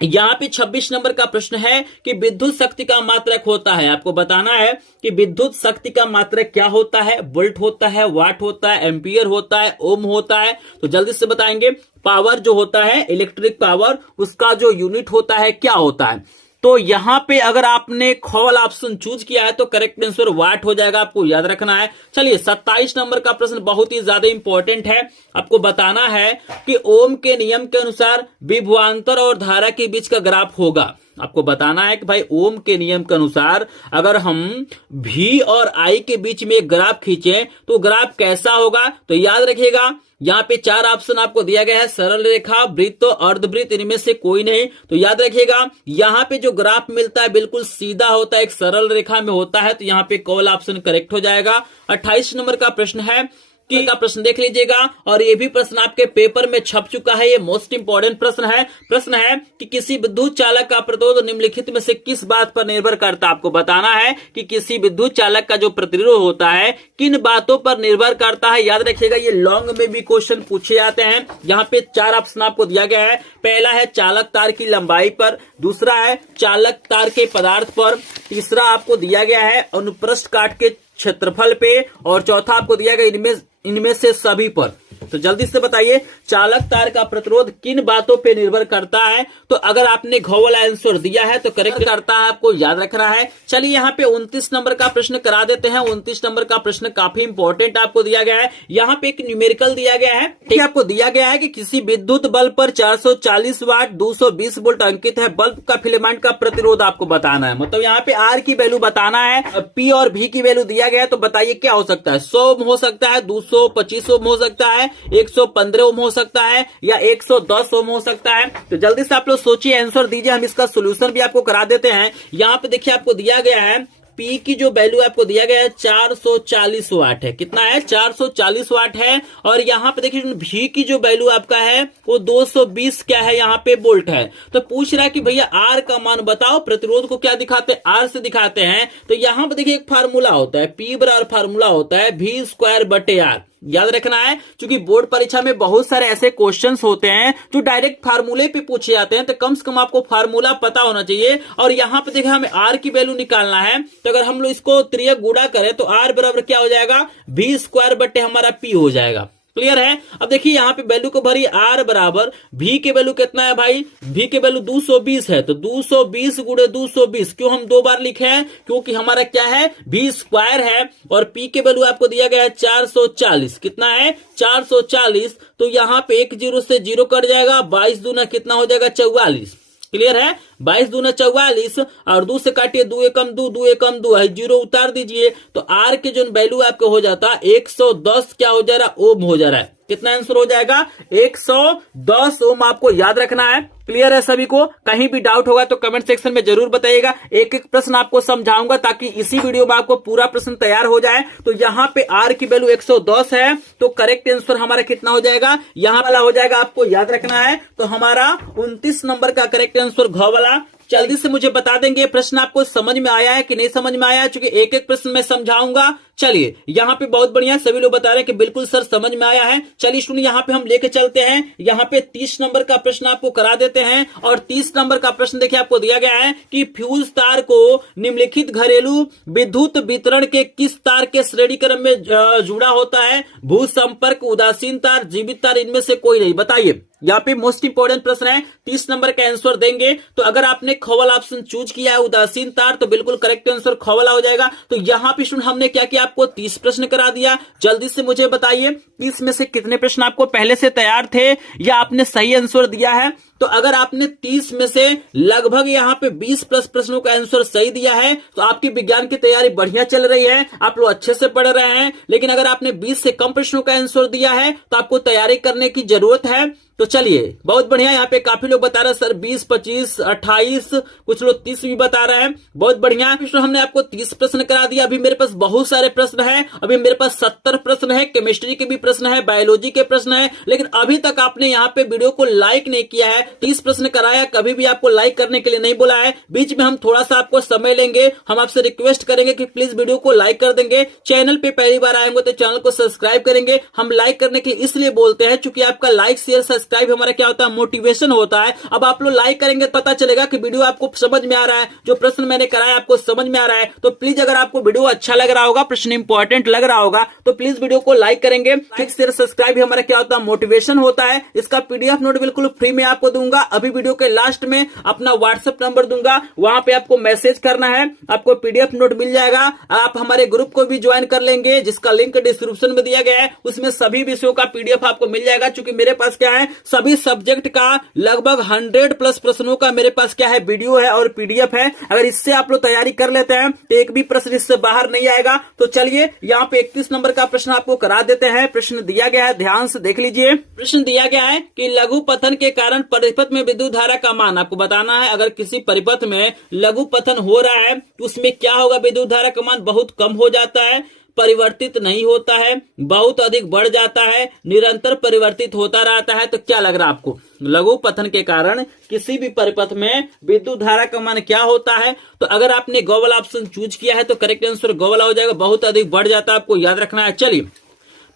यहाँ पे 26 नंबर का प्रश्न है कि विद्युत शक्ति का मात्रक होता है। आपको बताना है कि विद्युत शक्ति का मात्रक क्या होता है। वोल्ट होता है, वाट होता है, एम्पियर होता है, ओम होता है। तो जल्दी से बताएंगे पावर जो होता है, इलेक्ट्रिक पावर, उसका जो यूनिट होता है क्या होता है। तो यहां पे अगर आपने ख वाला ऑप्शन चूज किया है तो करेक्ट आंसर वाट हो जाएगा, आपको याद रखना है। चलिए 27 नंबर का प्रश्न बहुत ही ज्यादा इंपॉर्टेंट है। आपको बताना है कि ओम के नियम के अनुसार विभवांतर और धारा के बीच का ग्राफ होगा। आपको बताना है कि भाई ओम के नियम के अनुसार अगर हम V और I के बीच में एक ग्राफ खींचे तो ग्राफ कैसा होगा। तो याद रखिएगा यहाँ पे 4 ऑप्शन आपको दिया गया है, सरल रेखा, वृत्त, अर्धवृत्त, इनमें से कोई नहीं। तो याद रखिएगा यहाँ पे जो ग्राफ मिलता है बिल्कुल सीधा होता है, एक सरल रेखा में होता है। तो यहाँ पे कौन ऑप्शन करेक्ट हो जाएगा। 28 नंबर का प्रश्न है कि का प्रश्न देख लीजिएगा और ये भी प्रश्न आपके पेपर में छप चुका है। ये मोस्ट इंपोर्टेंट प्रश्न है कि किसी विद्युत चालक का प्रतिरोध निम्नलिखित में से किस बात पर निर्भर करता है। आपको बताना है कि किसी विद्युत चालक का जो प्रतिरोध होता है किन बातों पर निर्भर करता है। याद रखिएगा ये लॉन्ग में भी क्वेश्चन पूछे जाते हैं। यहाँ पे 4 ऑप्शन आपको दिया गया है। पहला है चालक तार की लंबाई पर, दूसरा है चालक तार के पदार्थ पर, तीसरा आपको दिया गया है अनुप्रस्थ काट के क्षेत्रफल पे और चौथा आपको दिया गया इनमें से सभी पर। तो जल्दी से बताइए चालक तार का प्रतिरोध किन बातों पे निर्भर करता है। तो अगर आपने घ वाला आंसर दिया है तो करेक्ट करता है, आपको याद रखना है। चलिए यहाँ पे 29 नंबर का प्रश्न करा देते हैं। 29 नंबर का प्रश्न काफी इंपॉर्टेंट आपको दिया गया है। यहाँ पे एक न्यूमेरिकल दिया गया है। ठीक, आपको दिया गया है कि किसी विद्युत बल्ब पर 440 वाट 220 वोल्ट अंकित है। बल्ब का फिलामेंट का प्रतिरोध आपको बताना है। मतलब यहाँ पे R की वैल्यू बताना है, P और V की वैल्यू दिया गया है। तो बताइए क्या हो सकता है, 100 ओम हो सकता है, 225 ओम हो सकता है, 115 ओम हो सकता है या 110 ओम हो सकता है। तो जल्दी से आप लोग सोचिए, आंसर दीजिए। हम इसका सोल्यूशन भी आपको करा देते हैं। यहाँ पे देखिए आपको दिया गया है P की जो वैल्यू आपको दिया गया है 440 वाट है। कितना है, 440 वाट है। और यहाँ पे देखिए V की जो वैल्यू आपका है वो 220 क्या है, यहाँ पे वोल्ट है। तो पूछ रहा है कि भैया R का मान बताओ। प्रतिरोध को क्या दिखाते हैं, R से दिखाते हैं। तो यहाँ पे देखिए एक फार्मूला होता है, P बराबर फार्मूला होता है V²/R। याद रखना है क्योंकि बोर्ड परीक्षा में बहुत सारे ऐसे क्वेश्चंस होते हैं जो डायरेक्ट फार्मूले पे पूछे जाते हैं। तो कम से कम आपको फार्मूला पता होना चाहिए। और यहाँ पे देखिए हमें R की वैल्यू निकालना है। तो अगर हम लोग इसको त्रियक गुणा करें तो R बराबर क्या हो जाएगा, V² हमारा P हो जाएगा। क्लियर है। अब देखिए यहाँ पे वैल्यू को भरी, R बराबर V के वैल्यू कितना है भाई, V के वैल्यू 220 है। तो 220 गुणे 220 क्यों हम 2 बार लिखे हैं, क्योंकि हमारा क्या है V² है। और P के वैल्यू आपको दिया गया है 440। कितना है, 440। तो यहाँ पे 1 0 से 0 कट जाएगा, 22 दूना कितना हो जाएगा, 44। क्लियर है, 22 दूना 44 और 2 से काटिए, 2 एकम 2, 2 एकम 2 है, 0 उतार दीजिए। तो R के जो वैल्यू आपको हो जाता 110 क्या हो जा रहा, ओम हो जा रहा है। कितना आंसर हो जाएगा, 110 ओम आपको याद रखना है। क्लियर है सभी को। कहीं भी डाउट होगा तो कमेंट सेक्शन में जरूर बताइएगा। एक एक प्रश्न आपको समझाऊंगा ताकि इसी वीडियो में आपको पूरा प्रश्न तैयार हो जाए। तो यहाँ पे R की वैल्यू 110 है तो करेक्ट आंसर हमारा कितना हो जाएगा, यहाँ वाला हो जाएगा, आपको याद रखना है। तो हमारा 29 नंबर का करेक्ट आंसर घ वाला। जल्दी से मुझे बता देंगे प्रश्न आपको समझ में आया है कि नहीं समझ में आया है, क्योंकि एक एक प्रश्न मैं समझाऊंगा। चलिए यहाँ पे बहुत बढ़िया, सभी लोग बता रहे हैं कि बिल्कुल सर समझ में आया है। चलिए सुनिए, यहाँ पे हम लेके चलते हैं। यहाँ पे 30 नंबर का प्रश्न आपको करा देते हैं। और 30 नंबर का प्रश्न देखिए आपको दिया गया है कि फ्यूज तार को निम्नलिखित घरेलू विद्युत वितरण के किस तार के श्रेणी क्रम में जुड़ा होता है। भू संपर्क, उदासीन तार, जीवित तार, इनमें से कोई नहीं। बताइए, यहाँ पे मोस्ट इंपोर्टेंट प्रश्न है। 30 नंबर का आंसर देंगे। तो अगर आपने ख वाला ऑप्शन चूज किया है उदासीन तार तो बिल्कुल करेक्ट आंसर ख वाला हो जाएगा। तो यहाँ पे हमने क्या किया, आपको 30 प्रश्न करा दिया। जल्दी से मुझे बताइए 30 में से कितने प्रश्न आपको पहले से तैयार थे या आपने सही आंसर दिया है। तो अगर आपने 30 में से लगभग यहाँ पे 20 प्लस प्रश्नों का आंसर सही दिया है तो आपकी विज्ञान की तैयारी बढ़िया चल रही है, आप लोग अच्छे से पढ़ रहे हैं। लेकिन अगर आपने 20 से कम प्रश्नों का आंसर दिया है तो आपको तैयारी करने की जरूरत है। तो चलिए बहुत बढ़िया, यहाँ पे काफी लोग बता रहे हैं सर 20, 25, 28, कुछ लोग 30 भी बता रहे हैं। बहुत बढ़िया, हमने आपको 30 प्रश्न करा दिया। अभी मेरे पास बहुत सारे प्रश्न हैं, अभी मेरे पास 70 प्रश्न है, केमिस्ट्री के भी प्रश्न है, बायोलॉजी के प्रश्न है। लेकिन अभी तक आपने यहाँ पे वीडियो को लाइक नहीं किया है। 30 प्रश्न कराया, कभी भी आपको लाइक करने के लिए नहीं बोला है। बीच में हम थोड़ा सा आपको समय लेंगे, हम आपसे रिक्वेस्ट करेंगे कि प्लीज वीडियो को लाइक कर देंगे। चैनल पे पहली बार आएंगे तो चैनल को सब्सक्राइब करेंगे। हम लाइक करने के लिए इसलिए बोलते हैं क्योंकि आपका लाइक शेयर सब्सक्राइब हमारा क्या होता है, मोटिवेशन होता है। अब आप लोग लाइक करेंगे तो पता चलेगा कि वीडियो आपको समझ में आ रहा है, जो प्रश्न मैंने कराया आपको समझ में आ रहा है। तो प्लीज अगर आपको वीडियो अच्छा लग रहा होगा, प्रश्न इंपॉर्टेंट लग रहा होगा तो प्लीज वीडियो को लाइक करेंगे। लाइक शेयर सब्सक्राइब हमारा क्या होता है, मोटिवेशन होता है। इसका पीडीएफ नोट बिल्कुल फ्री में आपको दूंगा। अभी वीडियो के लास्ट में अपना व्हाट्सएप नंबर दूंगा, वहां पे आपको मैसेज करना है, आपको पीडीएफ नोट मिल जाएगा। आप हमारे ग्रुप को भी ज्वाइन कर लेंगे जिसका लिंक डिस्क्रिप्शन में दिया गया है। उसमें सभी विषयों का पीडीएफ आपको मिल जाएगा। क्योंकि मेरे पास क्या है, सभी सब्जेक्ट का लगभग 100 प्लस प्रश्नों का मेरे पास क्या है, वीडियो है और पीडीएफ है। अगर इससे आप लोग तैयारी कर लेते हैं तो एक भी प्रश्न इससे बाहर नहीं आएगा। तो चलिए यहाँ पे 31 नंबर का प्रश्न आपको करा देते हैं। प्रश्न दिया गया है, ध्यान से देख लीजिए। प्रश्न दिया गया है कि लघु पतन के कारण परिपथ में विद्युत धारा का मान आपको बताना है। अगर किसी परिपथ में लघु पतन हो रहा है तो उसमें क्या होगा, विद्युत धारा का मान बहुत कम हो जाता है, परिवर्तित नहीं होता है, बहुत अधिक बढ़ जाता है, निरंतर परिवर्तित होता रहता है। तो क्या लग रहा है आपको, लघु पतन के कारण किसी भी परिपथ में विद्युत धारा का मान क्या होता है? तो अगर आपने गो वाला ऑप्शन चूज किया है तो करेक्ट आंसर गो वाला हो जाएगा, बहुत अधिक बढ़ जाता है, आपको याद रखना है। चलिए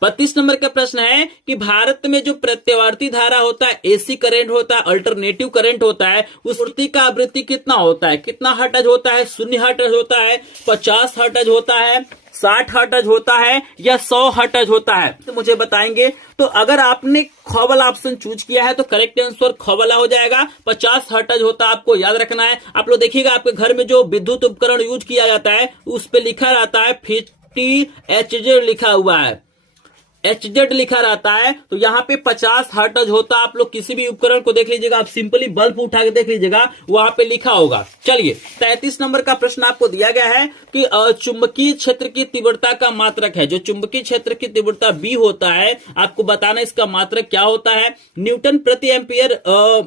32 नंबर का प्रश्न है कि भारत में जो प्रत्यावर्ती धारा होता है, एसी करंट होता है, अल्टरनेटिव करंट होता है, उस आवृत्ति का आवृत्ति कितना होता है, कितना हर्ट्ज होता है? 0 हर्ट्ज होता है, 50 हर्ट्ज होता है, 60 हर्ट्ज होता है या 100 हर्ट्ज होता है? तो मुझे बताएंगे। तो अगर आपने ख वाला ऑप्शन चूज किया है तो करेक्ट आंसर ख वाला हो जाएगा, 50 हर्ट्ज होता है, आपको याद रखना है। आप लोग देखिएगा आपके घर में जो विद्युत उपकरण यूज किया जाता है उस पे लिखा रहता है 50 HZ लिखा हुआ है, HZ लिखा रहता है। तो यहाँ पे 50 हर्ट्ज होता है। आप लोग किसी भी उपकरण को देख लीजिएगा, आप सिंपली बल्ब उठा के देख लीजिएगा, वहां पे लिखा होगा। चलिए 33 नंबर का प्रश्न आपको दिया गया है कि चुंबकीय क्षेत्र की तीव्रता का मात्रक है। जो चुंबकीय क्षेत्र की तीव्रता B होता है, आपको बताना इसका मात्रक क्या होता है। न्यूटन प्रति एम्पियर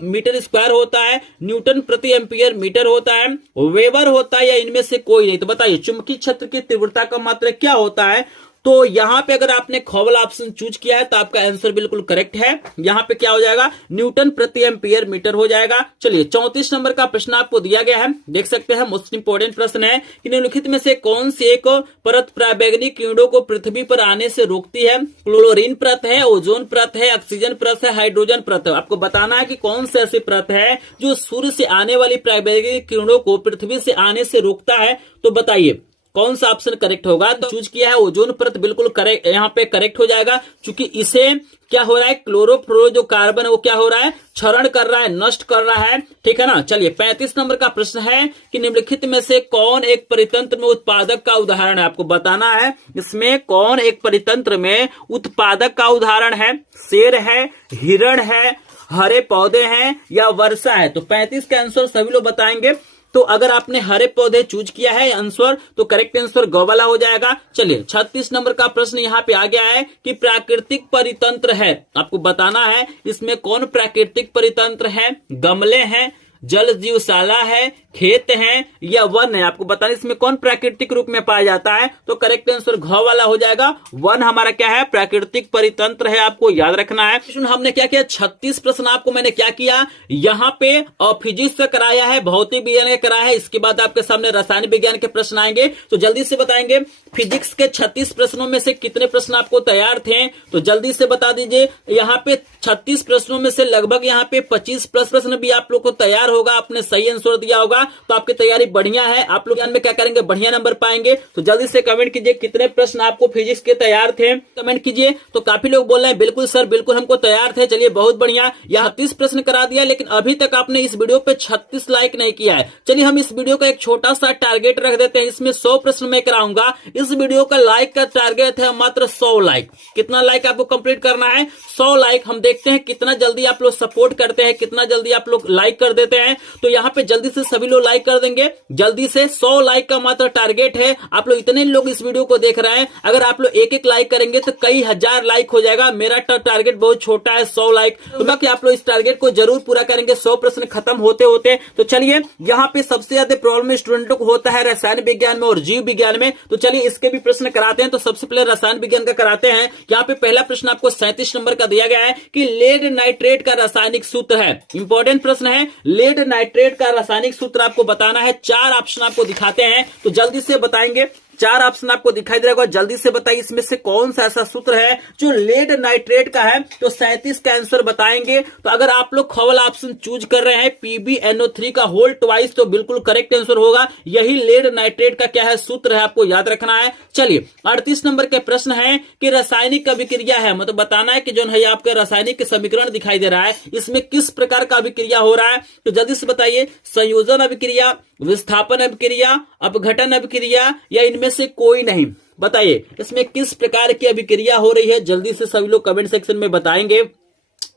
मीटर स्क्वायर होता है, न्यूटन प्रति एम्पियर मीटर होता है, वेबर होता है या इनमें से कोई नहीं? तो बताइए चुंबकीय क्षेत्र की तीव्रता का मात्रक क्या होता है? तो यहाँ पे अगर आपने ख वाला ऑप्शन चूज किया है तो आपका आंसर बिल्कुल करेक्ट है। यहाँ पे क्या हो जाएगा, न्यूटन प्रति एम्पियर मीटर हो जाएगा। चलिए 34 नंबर का प्रश्न आपको दिया गया है, देख सकते हैं। मोस्ट इंपोर्टेंट प्रश्न है कि निम्नलिखित में से कौन सी एक परत पराबैंगनी किरणों को पृथ्वी पर आने से रोकती है? क्लोरीन परत है, ओजोन परत है, ऑक्सीजन परत है, हाइड्रोजन परत है। आपको बताना है कि कौन सी ऐसी परत है जो सूर्य से आने वाली पराबैंगनी किरणों को पृथ्वी से आने से रोकता है। तो बताइए कौन सा ऑप्शन करेक्ट होगा? तो चूज किया है ओजोन परत, बिल्कुल करेक्ट, यहाँ पे करेक्ट हो जाएगा। क्योंकि इसे क्या हो रहा है, क्लोरोफ्लोरो जो कार्बन है वो क्या हो रहा है, क्षरण कर रहा है, नष्ट कर रहा है, ठीक है ना। चलिए 35 नंबर का प्रश्न है कि निम्नलिखित में से कौन एक परितंत्र में उत्पादक का उदाहरण है? आपको बताना है इसमें कौन एक परितंत्र में उत्पादक का उदाहरण है। शेर है, हिरण है, हरे पौधे हैं या वर्षा है? तो 35 का आंसर सभी लोग बताएंगे। तो अगर आपने हरे पौधे चूज किया है आंसर तो करेक्ट आंसर ग वाला हो जाएगा। चलिए 36 नंबर का प्रश्न यहाँ पे आ गया है कि प्राकृतिक परितंत्र है, आपको बताना है इसमें कौन प्राकृतिक परितंत्र है। गमले हैं, जल जीवशाला है, खेत है या वन है? आपको बताना इसमें कौन प्राकृतिक रूप में पाया जाता है। तो करेक्ट आंसर घ वाला हो जाएगा। वन हमारा क्या है, प्राकृतिक परितंत्र है, आपको याद रखना है। हमने क्या किया, 36 प्रश्न आपको मैंने क्या किया, यहाँ पे फिजिक्स से कराया है, भौतिक विज्ञान का कराया है। इसके बाद आपके सामने रसायन विज्ञान के प्रश्न आएंगे। तो जल्दी से बताएंगे फिजिक्स के 36 प्रश्नों में से कितने प्रश्न आपको तैयार थे, तो जल्दी से बता दीजिए। यहाँ पे 36 प्रश्नों में से लगभग यहाँ पे 25 प्लस प्रश्न भी आप लोग को तैयार होगा, आपने सही आंसर दिया होगा। तो आपकी तैयारी बढ़िया है, आप लोग में क्या करेंगे, बढ़िया नंबर पाएंगे। तो जल्दी से कमेंट कीजिए कितने प्रश्न आपको फिजिक्स के तैयार थे, कमेंट कीजिए। तो काफी लोग बोल रहे हैं बिल्कुल सर बिल्कुल हमको तैयार थे। चलिए बहुत बढ़िया, यहाँ 30 प्रश्न करा दिया, लेकिन अभी तक आपने इस वीडियो पे 36 लाइक नहीं किया है। चलिए हम इस वीडियो का एक छोटा सा टारगेट रख देते हैं, इसमें 100 प्रश्न मैं कराऊंगा। इस वीडियो का लाइक का टारगेट है मात्र 100 लाइक। कितना लाइक आपको कंप्लीट करना है, 100 लाइक। हम देखते हैं कितना जल्दी आप लोग सपोर्ट करते हैं, कितना जल्दी आप लोग लाइक कर देते हैं। तो यहाँ पे जल्दी से सभी लोग लाइक कर देंगे, जल्दी से 100 लाइक का मात्र टारगेट है। आप लोग इतने लोग इस वीडियो को देख रहे हैं, अगर आप लोग एक एक लाइक करेंगे तो कई हजार लाइक हो जाएगा। मेरा टारगेट बहुत छोटा है, 100 लाइक। तो बाकी आप लोग इस टारगेट को जरूर पूरा करेंगे 100 प्रश्न खत्म होते होते। तो चलिए, यहाँ पे सबसे ज्यादा प्रॉब्लम स्टूडेंटों को होता है रसायन विज्ञान में और जीव विज्ञान में। तो चलिए इसके भी प्रश्न कराते हैं। तो सबसे पहले रसायन विज्ञान का कराते हैं। यहाँ पे पहला प्रश्न आपको 37 नंबर का दिया गया है कि लेड नाइट्रेट का रासायनिक सूत्र है। इंपॉर्टेंट प्रश्न है, लेड नाइट्रेट का रासायनिक सूत्र आपको बताना है। 4 ऑप्शन आपको दिखाते हैं, तो जल्दी से बताएंगे। 4 ऑप्शन आपको दिखाई दे रहा होगा, जल्दी से बताइए इसमें से कौन सा ऐसा सूत्र है जो लेड नाइट्रेट का है। तो 37 का आंसर बताएंगे। तो अगर आप लोग खवल ऑप्शन चूज कर रहे हैं PbNO3 का होल ट्वाइस, तो बिल्कुल करेक्ट आंसर होगा। यही लेड नाइट्रेट का क्या है, सूत्र है, आपको याद रखना है। चलिए 38 नंबर के प्रश्न है कि रासायनिक अभिक्रिया है, मतलब बताना है कि जो है आपका रासायनिक समीकरण दिखाई दे रहा है, इसमें किस प्रकार का अभिक्रिया हो रहा है। तो जल्दी से बताइए, संयोजन अभिक्रिया, विस्थापन अभिक्रिया, अपघटन अभिक्रिया, या इनमें से कोई नहीं। बताइए इसमें किस प्रकार की अभिक्रिया हो रही है, जल्दी से सभी लोग कमेंट सेक्शन में बताएंगे।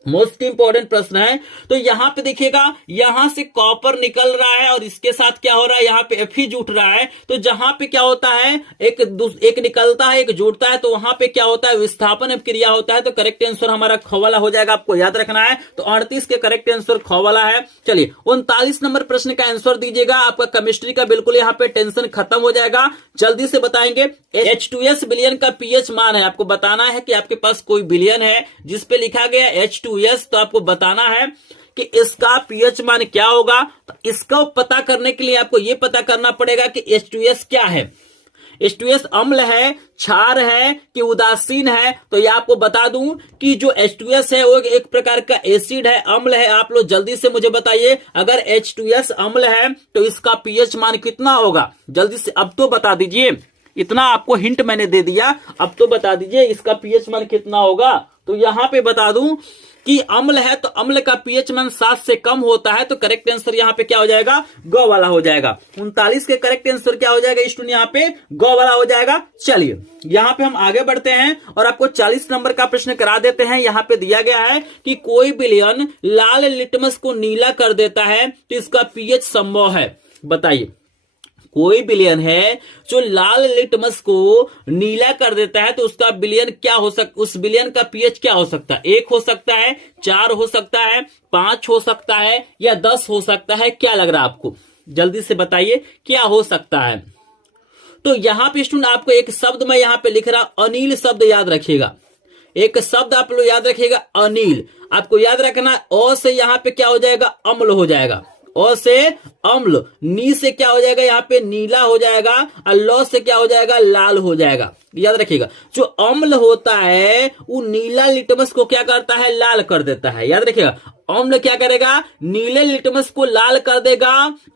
मोस्ट इंपॉर्टेंट प्रश्न है। तो यहाँ पे देखिएगा, यहां से कॉपर निकल रहा है और इसके साथ क्या हो रहा है, यहाँ पे Fe जुट रहा है। तो जहां पे क्या होता है, एक निकलता है एक जुटता है, तो वहां पे क्या होता है, विस्थापन अभिक्रिया होता है। तो करेक्ट आंसर हमारा ख वाला हो जाएगा, आपको याद रखना है। तो 38 के करेक्ट आंसर ख वाला है। चलिए 39 नंबर प्रश्न का आंसर दीजिएगा। आपका केमिस्ट्री का बिल्कुल यहाँ पे टेंशन खत्म हो जाएगा। जल्दी से बताएंगे, H2S विलयन का pH मान है। आपको बताना है कि आपके पास कोई विलयन है जिसपे लिखा गया H2S, तो आपको बताना है कि इसका pH मान क्या होगा। तो इसका पता करने के लिए आपको यह पता करना पड़ेगा कि H2S क्या है। H2S अम्ल है, क्षार है कि उदासीन है। तो ये आपको बता दूं कि जो H2S है वो एक प्रकार का एसिड है, अम्ल है। आप लोग जल्दी से मुझे बताइए, अगर H2S अम्ल है तो इसका pH मान कितना होगा, जल्दी से अब तो बता दीजिए। इतना आपको हिंट मैंने दे दिया, अब तो बता दीजिए इसका pH मान कितना होगा। तो यहां पे बता दूं कि अम्ल है तो अम्ल का pH मान 7 से कम होता है। तो करेक्ट आंसर यहाँ पे क्या हो जाएगा, ग वाला हो जाएगा। 39 के करेक्ट आंसर क्या हो जाएगा स्टूडेंट, यहाँ पे ग वाला हो जाएगा। चलिए यहाँ पे हम आगे बढ़ते हैं और आपको 40 नंबर का प्रश्न करा देते हैं। यहाँ पे दिया गया है कि कोई विलयन लाल लिटमस को नीला कर देता है तो इसका pH संभव है। बताइए, कोई विलयन है जो लाल लिटमस को नीला कर देता है तो उसका विलयन क्या हो सकता, उस विलयन का pH क्या हो सकता है। 1 हो सकता है, 4 हो सकता है, 5 हो सकता है, या 10 हो सकता है। क्या लग रहा है आपको, जल्दी से बताइए क्या हो सकता है। तो यहां पे स्टूडेंट आपको एक शब्द मैं यहां पे लिख रहा, अनिल शब्द याद रखिएगा। एक शब्द आप लोग याद रखिएगा, अनिल। आपको याद रखना, अ से यहां पे क्या हो जाएगा, अम्ल हो जाएगा। अ से अम्ल, नी से क्या हो जाएगा, यहाँ पे नीला हो जाएगा, और ल से क्या हो जाएगा, लाल हो जाएगा। याद रखिएगा, जो अम्ल होता है वो नीला लिटमस को क्या करता है, लाल कर देता है। याद रखिएगा, अम्ल क्या करेगा, नीले लिटमस को लाल कर देगा।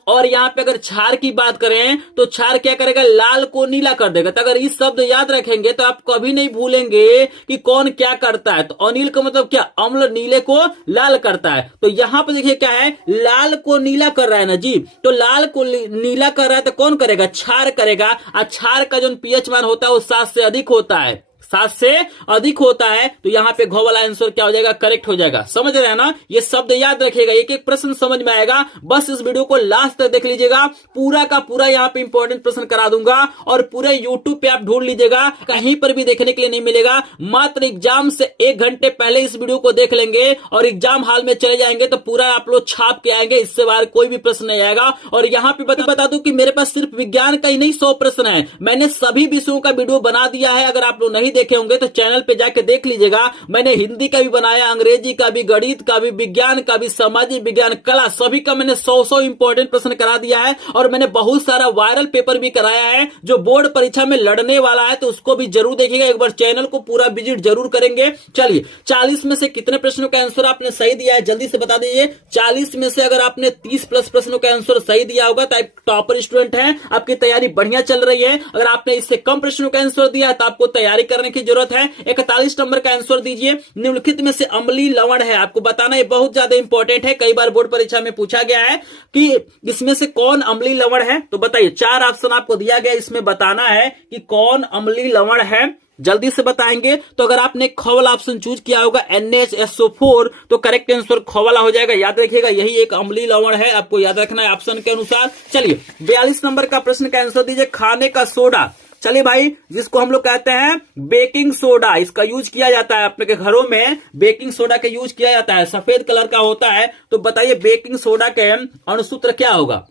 और यहाँ पे अगर क्षार की बात करें तो क्षार क्या करेगा, लाल को नीला कर देगा। तो अगर इस शब्द याद रखेंगे तो आप कभी नहीं भूलेंगे कि कौन क्या करता है। तो अनिल का मतलब क्या, अम्ल नीले को लाल करता है। तो यहाँ पे देखिए क्या है, लाल को नीला कर रहा है ना जी। तो लाल को नीला कर रहा है तो कौन करेगा, क्षार करेगा। और क्षार का जो pH मान होता है वो 7 से अधिक होता है, 7 से अधिक होता है। तो यहाँ पे घ वाला आंसर क्या हो जाएगा, करेक्ट हो जाएगा। समझ रहे हैं ना, ये शब्द याद रखिएगा, एक एक प्रश्न समझ में आएगा। बस इस वीडियो को लास्ट तक देख लीजिएगा, पूरा का पूरा यहाँ पे इंपॉर्टेंट प्रश्न करा दूंगा। और पूरे यूट्यूब पे आप ढूंढ लीजिएगा, कहीं पर भी देखने के लिए नहीं मिलेगा। मात्र एग्जाम से 1 घंटे पहले इस वीडियो को देख लेंगे और एग्जाम हॉल में चले जाएंगे तो पूरा आप लोग छाप के आएंगे, इससे बाहर कोई भी प्रश्न नहीं आएगा। और यहाँ पे बता दूं कि मेरे पास सिर्फ विज्ञान का ही नहीं 100 प्रश्न है, मैंने सभी विषयों का वीडियो बना दिया है। अगर आप लोग नहीं देखे होंगे तो चैनल पे जाके देख लीजिएगा। मैंने हिंदी का भी बनाया, अंग्रेजी का भी, गणित का भी, विज्ञान का भी, सामाजिक विज्ञान, कला, सभी का मैंने 100 इंपॉर्टेंट प्रश्न करा दिया है। और मैंने बहुत सारा वायरल पेपर भी कराया है जो बोर्ड परीक्षा में लड़ने वाला है, तो उसको भी जरूर देखिएगा। एक बार चैनल को पूरा विजिट जरूर करेंगे। चलिए 40 में से कितने प्रश्नों का आंसर आपने सही दिया है जल्दी से बता दीजिए। 40 में से अगर आपने 30 प्लस प्रश्नों का आंसर सही दिया होगा तो आप टॉपर स्टूडेंट हैं, आपकी तैयारी बढ़िया चल रही है। अगर आपने इससे कम प्रश्नों का आंसर दिया है तो आपको तैयारी करने की जरूरत है। 41 नंबर का आंसर दीजिए। निम्नलिखित में से अम्लीय लवण है, आपको बताना है, बहुत ज्यादा इंपॉर्टेंट है, कई बार बोर्ड परीक्षा में पूछा गया है कि इसमें से कौन अम्लीय लवण है। तो बताइए, 4 ऑप्शन आपको दिया गया, इसमें बताना है कि कौन अम्लीय लवण है, जल्दी से बताएंगे। तो अगर आपने ख वाला ऑप्शन चूज किया होगा NHSO4 तो करेक्ट आंसर ख वाला हो जाएगा। याद रखिएगा, यही एक अम्लीय लवण है, आपको याद रखना है ऑप्शन के अनुसार। चलिए 42 नंबर का प्रश्न का आंसर दीजिए। खाने का सोडा, चलिए भाई, जिसको हम लोग कहते हैं बेकिंग सोडा, इसका यूज किया जाता है अपने के घरों में, बेकिंग सोडा का यूज किया जाता है, सफेद कलर का होता है। तो बताइए बेकिंग सोडा के अणुसूत्र क्या होगा?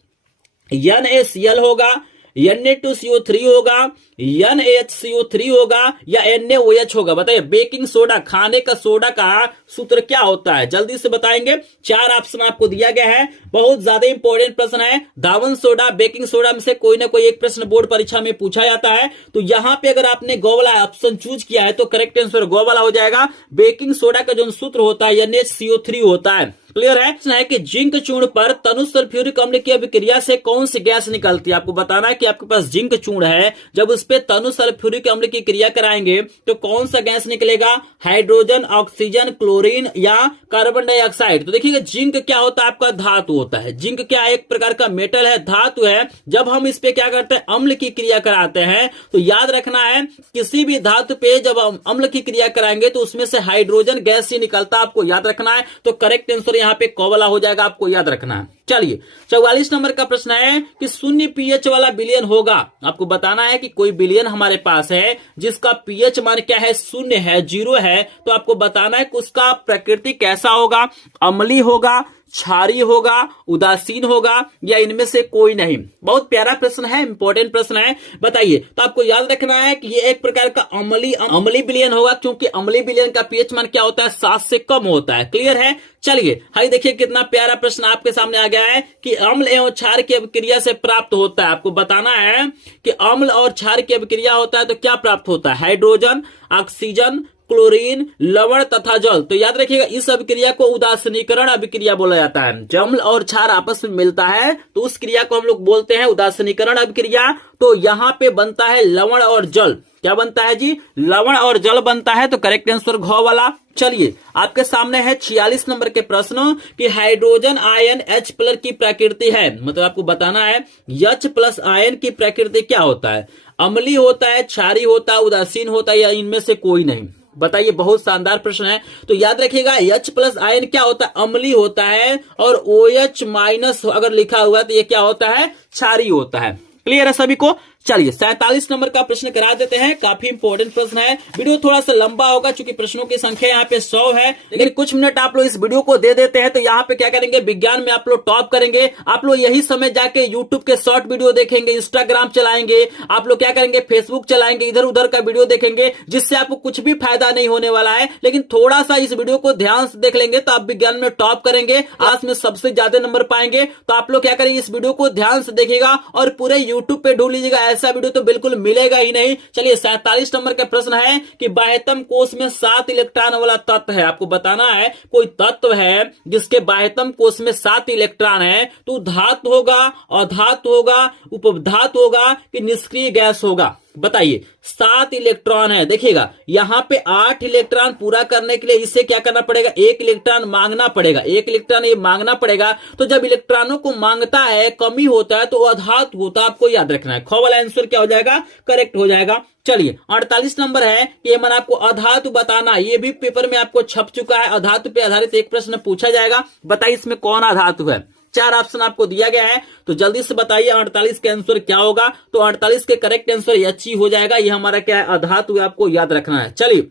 NaCl होगा, Na2CO3 होगा, NaHCO3 होगा या NaOH होगा? बताइए बेकिंग सोडा, खाने का सोडा का सूत्र क्या होता है? जल्दी से बताएंगे। 4 ऑप्शन आपको दिया गया है, बहुत ज्यादा इंपॉर्टेंट प्रश्न है। धावन सोडा, बेकिंग सोडा में से कोई ना कोई एक प्रश्न बोर्ड परीक्षा में पूछा जाता है। तो यहां पे अगर आपने गो वाला ऑप्शन चूज किया है तो करेक्ट आंसर गो वाला हो जाएगा। बेकिंग सोडा का जो सूत्र होता है NaCO3 होता है। क्लियर है कि जिंक चूर्ण पर तनु सल्फ्यूरिक अम्ल की अभिक्रिया से कौन सी गैस निकलती है? आपको बताना है कि आपके पास जिंक चूर्ण है, जब उस पे तनु सल्फ्यूरिक अम्ल की क्रिया कराएंगे तो कौन सा गैस निकलेगा? हाइड्रोजन, ऑक्सीजन, क्लोरीन या कार्बन डाइऑक्साइड? तो देखिएगा, जिंक क्या होता है? आपका धातु होता है। जिंक क्या एक प्रकार का मेटल है, धातु है। जब हम इस पे क्या करते हैं, अम्ल की क्रिया कराते हैं, तो याद रखना है किसी भी धातु पे जब हम अम्ल की क्रिया कराएंगे तो उसमें से हाइड्रोजन गैस ही निकलता है, आपको याद रखना है। तो करेक्ट आंसर यहाँ पे क वाला हो जाएगा, आपको याद रखना है। चलिए 44 नंबर का प्रश्न है कि शून्य पीएच वाला विलयन होगा। आपको बताना है कि कोई विलयन हमारे पास है जिसका पीएच मान क्या है, शून्य है, 0 है। तो आपको बताना है कि उसका प्रकृति कैसा होगा, अम्लीय होगा, क्षारीय होगा, उदासीन होगा या इनमें से कोई नहीं। बहुत प्यारा प्रश्न है, इंपॉर्टेंट प्रश्न है। बताइए, तो आपको याद रखना है कि ये एक प्रकार का अम्लीय विलयन होगा, क्योंकि अम्लीय विलयन का पीएच मान क्या होता है, 7 से कम होता है। क्लियर है? चलिए हाई देखिए, कितना प्यारा प्रश्न आपके सामने आ गया है कि अम्ल एवं क्षार की अभिक्रिया से प्राप्त होता है। आपको बताना है कि अम्ल और क्षार की अभिक्रिया होता है तो क्या प्राप्त होता है? हाइड्रोजन, ऑक्सीजन, क्लोरीन, लवण तथा जल। तो याद रखिएगा, इस अभिक्रिया को उदासीनीकरण अभिक्रिया बोला जाता है। जब अम्ल और क्षार आपस में मिलता है तो उस क्रिया को हम लोग बोलते हैं उदासीनीकरण अभिक्रिया। तो यहां पे बनता है लवण और जल। क्या बनता है जी? लवण और जल बनता है। तो करेक्ट आंसर घ वाला। चलिए आपके सामने है 46 नंबर के प्रश्न कि हाइड्रोजन आयन H+ की प्रकृति है, मतलब आपको बताना है H+ आयन की प्रकृति क्या होता है? अम्लीय होता है, क्षारीय होता है, उदासीन होता है या इनमें से कोई नहीं? बताइए, बहुत शानदार प्रश्न है। तो याद रखिएगा, H+ आयन क्या होता है? अम्लीय होता है। और OH- अगर लिखा हुआ है तो ये क्या होता है? क्षारीय होता है। क्लियर है सभी को? चलिए 47 नंबर का प्रश्न करा देते हैं, काफी इंपॉर्टेंट प्रश्न है। वीडियो थोड़ा सा लंबा होगा क्योंकि प्रश्नों की संख्या यहाँ पे 100 है, लेकिन कुछ मिनट आप लोग इस वीडियो को दे देते हैं तो यहाँ पे क्या करेंगे, विज्ञान में आप लोग टॉप करेंगे। आप लोग यही समय जाके यूट्यूब के शॉर्ट वीडियो देखेंगे, इंस्टाग्राम चलाएंगे, आप लोग क्या करेंगे, फेसबुक चलाएंगे, इधर उधर का वीडियो देखेंगे, जिससे आपको कुछ भी फायदा नहीं होने वाला है। लेकिन थोड़ा सा इस वीडियो को ध्यान से देख लेंगे तो आप विज्ञान में टॉप करेंगे, आज में सबसे ज्यादा नंबर पाएंगे। तो आप लोग क्या करेंगे, इस वीडियो को ध्यान से देखिएगा और पूरे यूट्यूब पे ढूंढ लीजिएगा, ऐसा वीडियो तो बिल्कुल मिलेगा ही नहीं। चलिए 47 नंबर का प्रश्न है कि बाह्यतम कोश में 7 इलेक्ट्रॉन वाला तत्व है। आपको बताना है कोई तत्व है जिसके बाह्यतम कोश में 7 इलेक्ट्रॉन है, तो धातु होगा, अधातु होगा, उपधातु होगा कि निष्क्रिय गैस होगा? बताइए, 7 इलेक्ट्रॉन है। देखिएगा यहां पे 8 इलेक्ट्रॉन पूरा करने के लिए इसे क्या करना पड़ेगा, 1 इलेक्ट्रॉन मांगना पड़ेगा, 1 इलेक्ट्रॉन ये मांगना पड़ेगा। तो जब इलेक्ट्रॉनों को मांगता है, कमी होता है, तो अधातु होता है। आपको याद रखना है, ख वाला आंसर क्या हो जाएगा, करेक्ट हो जाएगा। चलिए 48 नंबर है कि ये मैंने आपको अधातु बताना, ये भी पेपर में आपको छप चुका है। अधातु पे आधारित एक प्रश्न पूछा जाएगा, बताइए इसमें कौन अधातु है? 4 ऑप्शन आपको दिया गया है, तो जल्दी से बताइए 48 के आंसर क्या होगा। तो 48 के करेक्ट आंसर H ही हो जाएगा। ये हमारा क्या है, अधातु, आपको याद रखना है। चलिए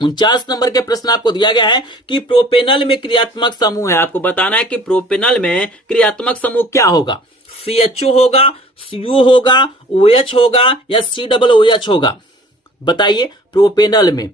49 नंबर के प्रश्न आपको दिया गया है कि प्रोपेनल में क्रियात्मक समूह है। आपको बताना है कि प्रोपेनल में क्रियात्मक समूह क्या होगा, CHO होगा, CU होगा, OH होगा या COOH होगा? बताइए प्रोपेनल में।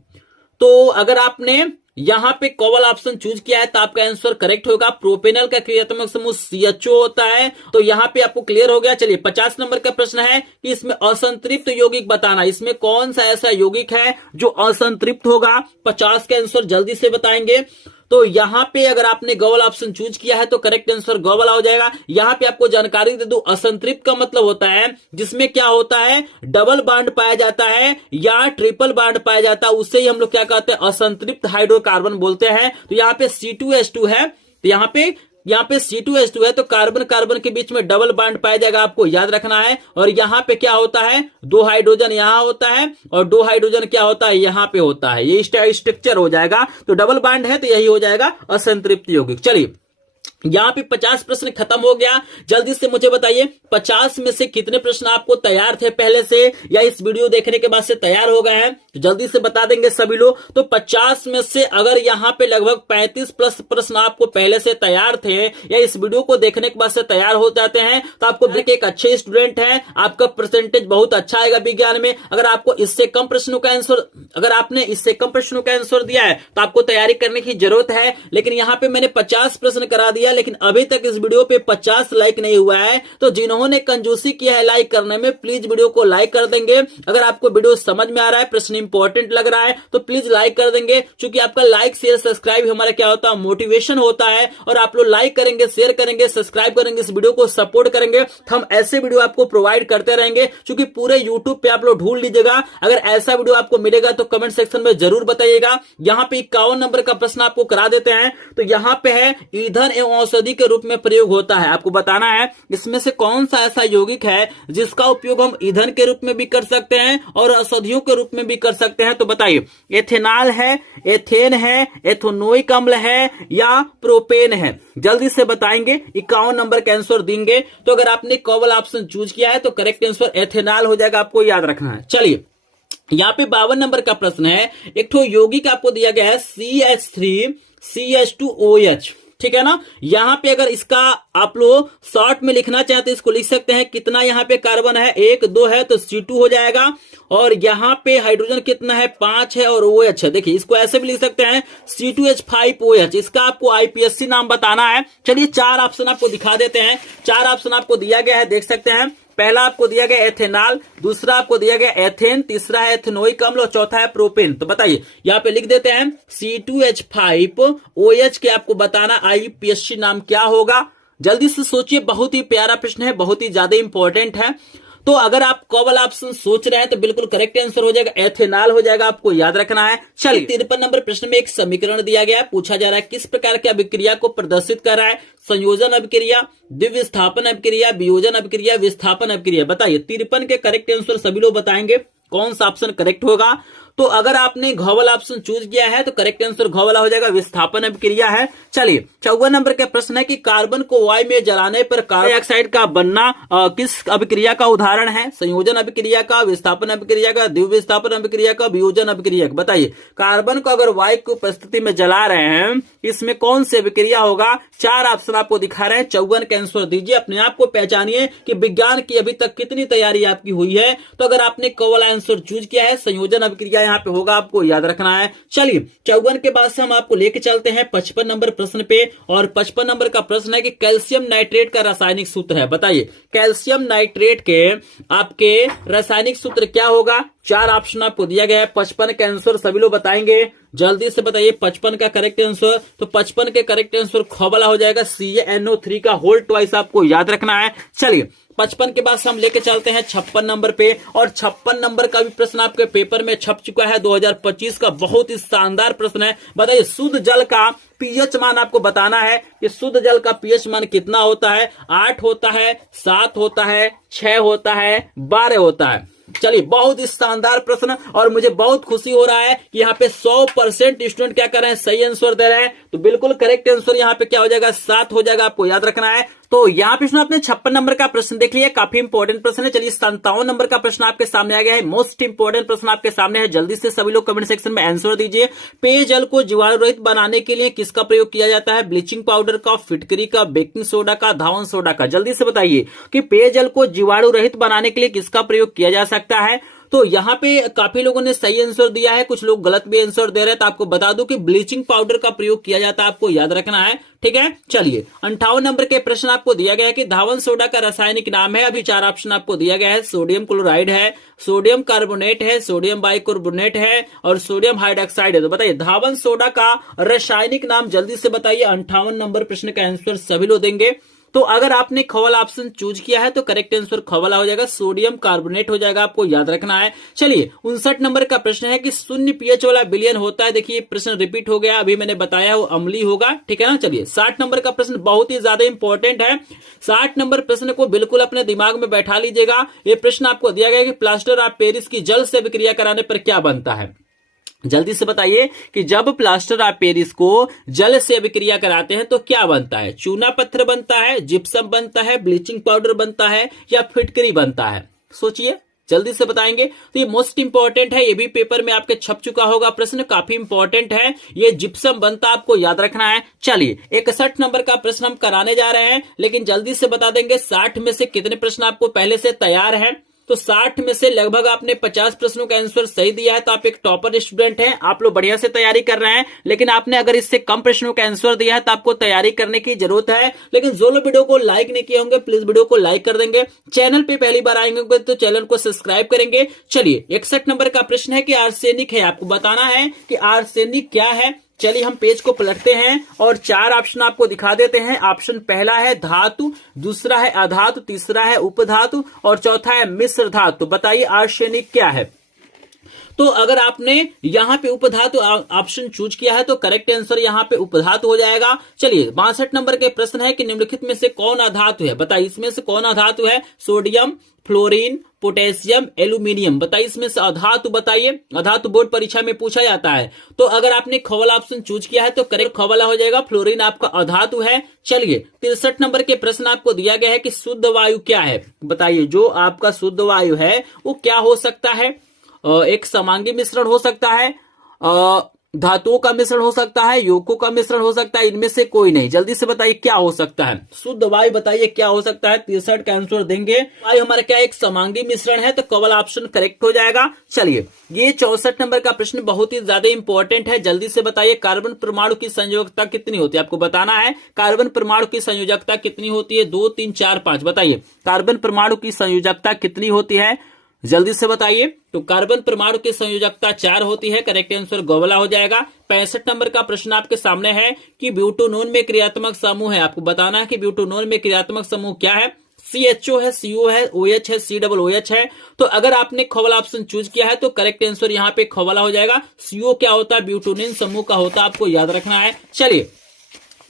तो अगर आपने यहां पे कॉवल ऑप्शन चूज किया है तो आपका आंसर करेक्ट होगा। प्रोपेनल का क्रियात्मक समूह CHO होता है। तो यहां पे आपको क्लियर हो गया। चलिए 50 नंबर का प्रश्न है कि इसमें असंतृप्त यौगिक बताना। इसमें कौन सा ऐसा यौगिक है जो असंतृप्त होगा? 50 का आंसर जल्दी से बताएंगे। तो यहां पे अगर आपने गॉवल ऑप्शन चूज किया है तो करेक्ट आंसर गॉवल हो जाएगा। यहां पे आपको जानकारी दे दूं, असंतृप्त का मतलब होता है जिसमें क्या होता है, डबल बॉन्ड पाया जाता है या ट्रिपल बॉन्ड पाया जाता है, उससे ही हम लोग क्या कहते हैं, असंतृप्त हाइड्रोकार्बन बोलते हैं। तो यहां पे C2H2 है, तो यहां पे C2H2 है तो कार्बन कार्बन के बीच में डबल बॉन्ड पाया जाएगा, आपको याद रखना है। और यहां पे क्या होता है, 2 हाइड्रोजन यहां होता है और 2 हाइड्रोजन क्या होता है, यहां पे होता है। ये स्ट्रक्चर हो जाएगा। तो डबल बॉन्ड है तो यही हो जाएगा असंतृप्त यौगिक। चलिए यहां पे 50 प्रश्न खत्म हो गया। जल्दी से मुझे बताइए 50 में से कितने प्रश्न आपको तैयार थे पहले से या इस वीडियो देखने के बाद से तैयार हो गए हैं? तो जल्दी से बता देंगे सभी लोग। तो 50 में से अगर यहां पे लगभग 35 प्लस प्रश्न आपको पहले से तैयार थे या इस वीडियो को देखने के बाद से तैयार हो जाते हैं तो आपको एक अच्छे स्टूडेंट है, आपका परसेंटेज बहुत अच्छा आएगा विज्ञान में। अगर आपको इससे कम प्रश्नों का आंसर, अगर आपने इससे कम प्रश्नों का आंसर दिया है तो आपको तैयारी करने की जरूरत है। लेकिन यहां पे मैंने 50 प्रश्न करा दिया, लेकिन अभी तक इस वीडियो पे 50 लाइक नहीं हुआ है। तो जिन्होंने कंजूसी किया है लाइक करने में, प्लीज वीडियो को लाइक कर देंगे। अगर आपको वीडियो समझ में आ रहा है, प्रश्न इंपॉर्टेंट लग रहा है तो प्लीज लाइक कर देंगे, क्योंकि आपका लाइक शेयर सब्सक्राइब हमारा क्या होता है, मोटिवेशन होता है। और आप लोग लाइक करेंगे, शेयर करेंगे, सब्सक्राइब करेंगे, इस वीडियो को सपोर्ट करेंगे तो हम ऐसे वीडियो आपको प्रोवाइड करते रहेंगे। क्योंकि पूरे यूट्यूब पे आप लोग ढूंढ लीजिएगा, अगर ऐसा वीडियो आपको मिलेगा तो कमेंट सेक्शन में जरूर बताइएगा। यहां पे 51 नंबर का प्रश्न आपको करा देते हैं। तो यहां पे है ईंधन एवं औषधि के रूप में प्रयोग होता है। आपको बताना है इसमें से कौन सा ऐसा यौगिक है जिसका उपयोग हम ईंधन के रूप में भी कर सकते हैं और औषधियों के रूप में भी कर सकते हैं। तो बताइए एथेनॉल है, एथेन है, एथेनोइक अम्ल है या प्रोपेन है? जल्दी से बताएंगे, 51 नंबर का आंसर देंगे। तो अगर आपने कॉवल ऑप्शन चूज किया है तो करेक्ट आंसर एथेनॉल हो जाएगा, आपको याद रखना है। चलिए यहाँ पे 52 नंबर का प्रश्न है। एक ठो यौगिक आपको दिया गया है CH3CH2OH, ठीक है ना। यहां पे अगर इसका आप लोग शॉर्ट में लिखना चाहते तो इसको लिख सकते हैं। कितना यहां पे कार्बन है, 1 2 है तो C2 हो जाएगा। और यहां पे हाइड्रोजन कितना है, 5 है और OH है। देखिए इसको ऐसे भी लिख सकते हैं C2H5OH। इसका आपको IPSC नाम बताना है। चलिए 4 ऑप्शन आपको दिखा देते हैं। 4 ऑप्शन आपको दिया गया है, देख सकते हैं। पहला आपको दिया गया एथेनॉल, दूसरा आपको दिया गया एथेन, तीसरा है एथेनोइक अम्ल और चौथा है प्रोपेन। तो बताइए यहाँ पे लिख देते हैं C2H5OH के आपको बताना IPSC नाम क्या होगा। जल्दी से सोचिए, बहुत ही प्यारा प्रश्न है, बहुत ही ज्यादा इंपॉर्टेंट है। तो अगर आप कॉवल ऑप्शन सोच रहे हैं तो बिल्कुल करेक्ट आंसर हो जाएगा, एथेनॉल हो जाएगा, आपको याद रखना है। चलिए 53 नंबर प्रश्न में एक समीकरण दिया गया है, पूछा जा रहा है किस प्रकार की अभिक्रिया को प्रदर्शित कर रहा है? संयोजन अभिक्रिया, द्विविस्थापन अभिक्रिया, वियोजन अभिक्रिया, विस्थापन अभिक्रिया। बताइए 53 के करेक्ट आंसर सभी लोग बताएंगे, कौन सा ऑप्शन करेक्ट होगा। तो अगर आपने घोवल ऑप्शन चूज किया है तो करेक्ट आंसर घोवला हो जाएगा, विस्थापन अभिक्रिया है। चलिए 54 नंबर का प्रश्न है कि कार्बन को वायु में जलाने पर कार्बन डाइऑक्साइड का बनना किस अभिक्रिया का उदाहरण है? संयोजन अभिक्रिया का, विस्थापन अभिक्रिया का, द्विविस्थापन अभिक्रिया का, वियोजन अभिक्रिया का। बताइए कार्बन को अगर वायु की उपस्थिति में जला रहे हैं, इसमें कौन सी अभिक्रिया होगा? 4 ऑप्शन आपको दिखा रहे हैं, 54 का आंसर दीजिए। अपने आप को पहचानिए कि विज्ञान की अभी तक कितनी तैयारी आपकी हुई है। तो अगर आपने कॉवल आंसर चूज किया है, संयोजन अभिक्रिया यहाँ पे होगा, आपको याद रखना है। चलिए 54 के बाद से हम आपको लेके चलते हैं 55 नंबर प्रश्न पे। और 55 नंबर का प्रश्न है कि कैल्शियम नाइट्रेट का रासायनिक सूत्र है। बताइए कैल्शियम नाइट्रेट के आपके रासायनिक सूत्र क्या होगा? 4 ऑप्शन आपको दिया गया है। 55 का आंसर सभी लोग बताएंगे, जल्दी से बताइए 55 का करेक्ट आंसर। तो 55 के करेक्ट आंसर खोबला हो जाएगा, CaNO3 का होल ट्वाइस, आपको याद रखना है। चलिए 55 के बाद हम लेके चलते हैं 56 नंबर पे। और 56 नंबर का भी प्रश्न आपके पेपर में छप चुका है, 2025 का, बहुत ही शानदार प्रश्न है। बताइए शुद्ध जल का पीएच मान आपको बताना है कि शुद्ध जल का पीएच मान कितना होता है? 8 होता है, 7 होता है, 6 होता है, 12 होता है। चलिए बहुत ही शानदार प्रश्न, और मुझे बहुत खुशी हो रहा है कि यहाँ पे 100% स्टूडेंट क्या कर रहे हैं, सही आंसर दे रहे हैं। तो बिल्कुल करेक्ट आंसर यहाँ पे क्या हो जाएगा, 7 हो जाएगा, आपको याद रखना है। तो यहाँ पे आपने 56 नंबर का प्रश्न देख लिया, काफी इंपॉर्टेंट प्रश्न है। चलिए 57 नंबर का प्रश्न आपके सामने आ गया है, मोस्ट इंपॉर्टेंट प्रश्न आपके सामने है। जल्दी से सभी लोग कमेंट सेक्शन में आंसर दीजिए। पेयजल को जीवाणु रहित बनाने के लिए किसका प्रयोग किया जाता है? ब्लीचिंग पाउडर का, फिटकरी का, बेकिंग सोडा का, धावन सोडा का। जल्दी से बताइए कि पेयजल को जीवाणु रहित बनाने के लिए किसका प्रयोग किया जा सकता है? तो यहाँ पे काफी लोगों ने सही आंसर दिया है, कुछ लोग गलत भी आंसर दे रहे हैं। तो आपको बता दूं कि ब्लीचिंग पाउडर का प्रयोग किया जाता है, आपको याद रखना है, ठीक है। चलिए 58 नंबर के प्रश्न आपको दिया गया है कि धावन सोडा का रासायनिक नाम है। अभी 4 ऑप्शन आपको दिया गया है, सोडियम क्लोराइड है, सोडियम कार्बोनेट है, सोडियम बाइकार्बोनेट है और सोडियम हाइड्रोक्साइड है। तो बताइए धावन सोडा का रासायनिक नाम जल्दी से बताइए। 58 नंबर प्रश्न का आंसर सभी लोग देंगे। तो अगर आपने ख वाला ऑप्शन चूज किया है तो करेक्ट आंसर ख वाला हो जाएगा, सोडियम कार्बोनेट हो जाएगा, आपको याद रखना है। चलिए 59 नंबर का प्रश्न है कि शून्य पीएच वाला विलयन होता है। देखिए प्रश्न रिपीट हो गया, अभी मैंने बताया वो अम्लीय होगा, ठीक है ना। चलिए 60 नंबर का प्रश्न बहुत ही ज्यादा इंपॉर्टेंट है। 60 नंबर प्रश्न को बिल्कुल अपने दिमाग में बैठा लीजिएगा। ये प्रश्न आपको दिया गया कि प्लास्टर ऑफ पेरिस की जल से विक्रिया कराने पर क्या बनता है। जल्दी से बताइए कि जब प्लास्टर ऑफ पेरिस को जल से अभिक्रिया कराते हैं तो क्या बनता है। चूना पत्थर बनता है, जिप्सम बनता है, ब्लीचिंग पाउडर बनता है या फिटकरी बनता है। सोचिए, जल्दी से बताएंगे। तो ये मोस्ट इंपॉर्टेंट है, ये भी पेपर में आपके छप चुका होगा, प्रश्न काफी इंपॉर्टेंट है। ये जिप्सम बनता, आपको याद रखना है। चलिए 61 नंबर का प्रश्न हम कराने जा रहे हैं, लेकिन जल्दी से बता देंगे 60 में से कितने प्रश्न आपको पहले से तैयार है। तो 60 में से लगभग आपने 50 प्रश्नों का आंसर सही दिया है, तो आप एक टॉपर स्टूडेंट हैं, आप लोग बढ़िया से तैयारी कर रहे हैं। लेकिन आपने अगर इससे कम प्रश्नों का आंसर दिया है तो आपको तैयारी करने की जरूरत है। लेकिन जो लोग वीडियो को लाइक नहीं किए होंगे प्लीज वीडियो को लाइक कर देंगे। चैनल पे पहली बार आएंगे तो चैनल को सब्सक्राइब करेंगे। चलिए 61 नंबर का प्रश्न है कि आर्सेनिक है, आपको बताना है कि आर्सेनिक क्या है। चलिए हम पेज को पलटते हैं और 4 ऑप्शन आपको दिखा देते हैं। ऑप्शन पहला है धातु, दूसरा है अधातु, तीसरा है उपधातु और चौथा है मिश्र धातु। बताइए आर्सेनिक क्या है। तो अगर आपने यहां पे उपधातु ऑप्शन चूज किया है तो करेक्ट आंसर यहां पे उपधातु हो जाएगा। चलिए 62 नंबर के प्रश्न है कि निम्नलिखित में से कौन अधातु है। बताइए इसमें से कौन अधातु है। Sodium, fluorine, potassium, aluminium. बताइए इसमें से अधातु बताइए। अधातु बोर्ड परीक्षा में पूछा जाता है। तो अगर आपने ख वाला ऑप्शन चूज किया है तो करेक्ट ख वाला हो जाएगा, फ्लोरीन आपका अधातु है। चलिए 63 नंबर के प्रश्न आपको दिया गया है कि शुद्ध वायु क्या है। बताइए जो आपका शुद्ध वायु है वो क्या हो सकता है। एक समांगी मिश्रण हो सकता है, धातुओं का मिश्रण हो सकता है, यौगिकों का मिश्रण हो सकता है, इनमें से कोई नहीं। जल्दी से बताइए क्या हो सकता है। शुद्ध वायु बताइए क्या हो सकता है। 63 का आंसर देंगे। वायु हमारा क्या एक समांगी मिश्रण है, तो कवल ऑप्शन करेक्ट हो जाएगा। चलिए ये 64 नंबर का प्रश्न बहुत ही ज्यादा इंपॉर्टेंट है। जल्दी से बताइए कार्बन परमाणु की संयोजकता कितनी होती है। आपको बताना है कार्बन परमाणु की संयोजकता कितनी होती है। 2, 3, 4, 5। बताइए कार्बन परमाणु की संयोजकता कितनी होती है, जल्दी से बताइए। तो कार्बन परमाणु की संयोजकता 4 होती है, करेक्ट आंसर गोवला हो जाएगा। 65 नंबर का प्रश्न आपके सामने है कि ब्यूटेनॉन में क्रियात्मक समूह है। आपको बताना है कि ब्यूटेनॉन में क्रियात्मक समूह क्या है। CHO है, CO है, OH है, COOH है। तो अगर आपने ख वाला ऑप्शन चूज किया है तो करेक्ट आंसर यहाँ पे ख वाला हो जाएगा। CO क्या होता है, ब्यूटेनॉन समूह का होता है, आपको याद रखना है। चलिए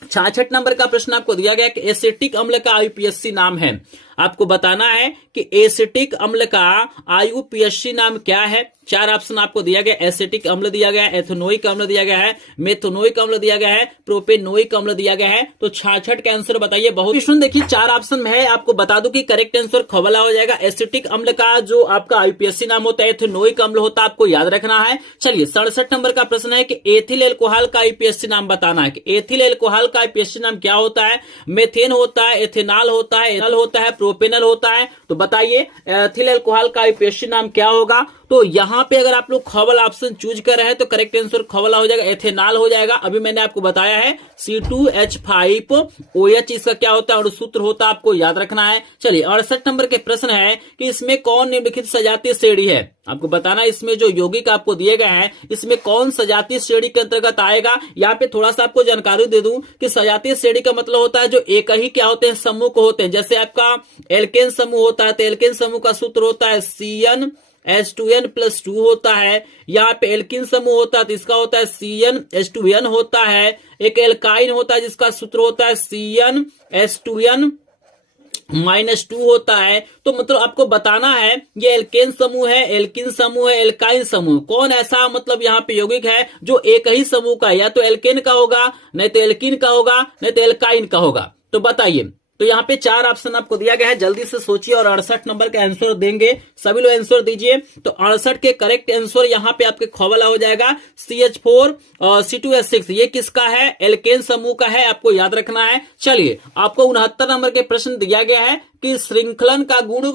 66 नंबर का प्रश्न आपको दिया गया कि एसिटिक अम्ल का IUPAC नाम है। आपको बताना है कि एसिटिक अम्ल का IUPAC नाम क्या है। 4 ऑप्शन आपको दिया गया। एसिटिक अम्ल दिया गया है, एथेनोइक अम्ल दिया गया है, मेथोनोइक अम्ल दिया गया है, प्रोपेनोइक अम्ल दिया गया है। तो 66 का आंसर बताइए। बहुत सुन, देखिए 4 ऑप्शन में है, आपको बता दूं कि करेक्ट आंसर ख वाला हो जाएगा। एसिटिक अम्ल का जो आपका IUPAC नाम होता है एथेनोइक अम्ल होता है, आपको याद रखना है। चलिए 67 नंबर का प्रश्न है कि एथिल एल्कोहल का IUPAC नाम बताना है कि एथिल एल्कोहल का IUPAC नाम क्या होता है। मेथेन होता है, एथेनॉल होता है, एनॉल होता है, प्रोपेनल होता है। तो बताइए एथिल एल्कोहल का IUPAC नाम क्या होगा। तो यहां पे अगर आप लोग ख वाला ऑप्शन चूज कर रहे हैं तो करेक्ट आंसर ख वाला हो जाएगा, एथेनॉल हो जाएगा। अभी मैंने आपको बताया है C2H5OH इसका क्या होता है और सूत्र होता है, आपको याद रखना है। चलिए 68 नंबर के प्रश्न है कि इसमें कौन निम्नलिखित सजातीय श्रेणी है। आपको बताना है इसमें जो यौगिक आपको दिए गए हैं इसमें कौन सजातीय श्रेणी के अंतर्गत आएगा। यहाँ पे थोड़ा सा आपको जानकारी दे दूं कि सजातीय श्रेणी का मतलब होता है जो एक ही क्या होते हैं समूह को होते हैं। जैसे आपका एल्केन समूह होता है तो एल्केन समूह का सूत्र होता है CnH2n+2 होता है। यहाँ पे एल्किन समूह होता है तो इसका होता है CnH2n होता है। एक एल्काइन होता है जिसका सूत्र होता है CnH2n-2 होता है। तो मतलब आपको बताना है ये एल्केन समूह है, एल्किन समूह है, एल्काइन समूह। कौन ऐसा मतलब यहाँ पे यौगिक है जो एक ही समूह का है, या तो एल्केन का होगा, नहीं तो एल्किन का होगा, नहीं तो एल्काइन का होगा। तो बताइए। तो यहाँ पे 4 ऑप्शन आपको दिया गया है, जल्दी से सोचिए और 68 नंबर का आंसर देंगे। सभी लोग आंसर दीजिए। तो 68 के करेक्ट आंसर यहाँ पे आपके ख वाला हो जाएगा CH4 और C2H6। ये किसका है, एल्केन समूह का है, आपको याद रखना है। चलिए आपको 69 नंबर के प्रश्न दिया गया है कि श्रृंखलन का गुण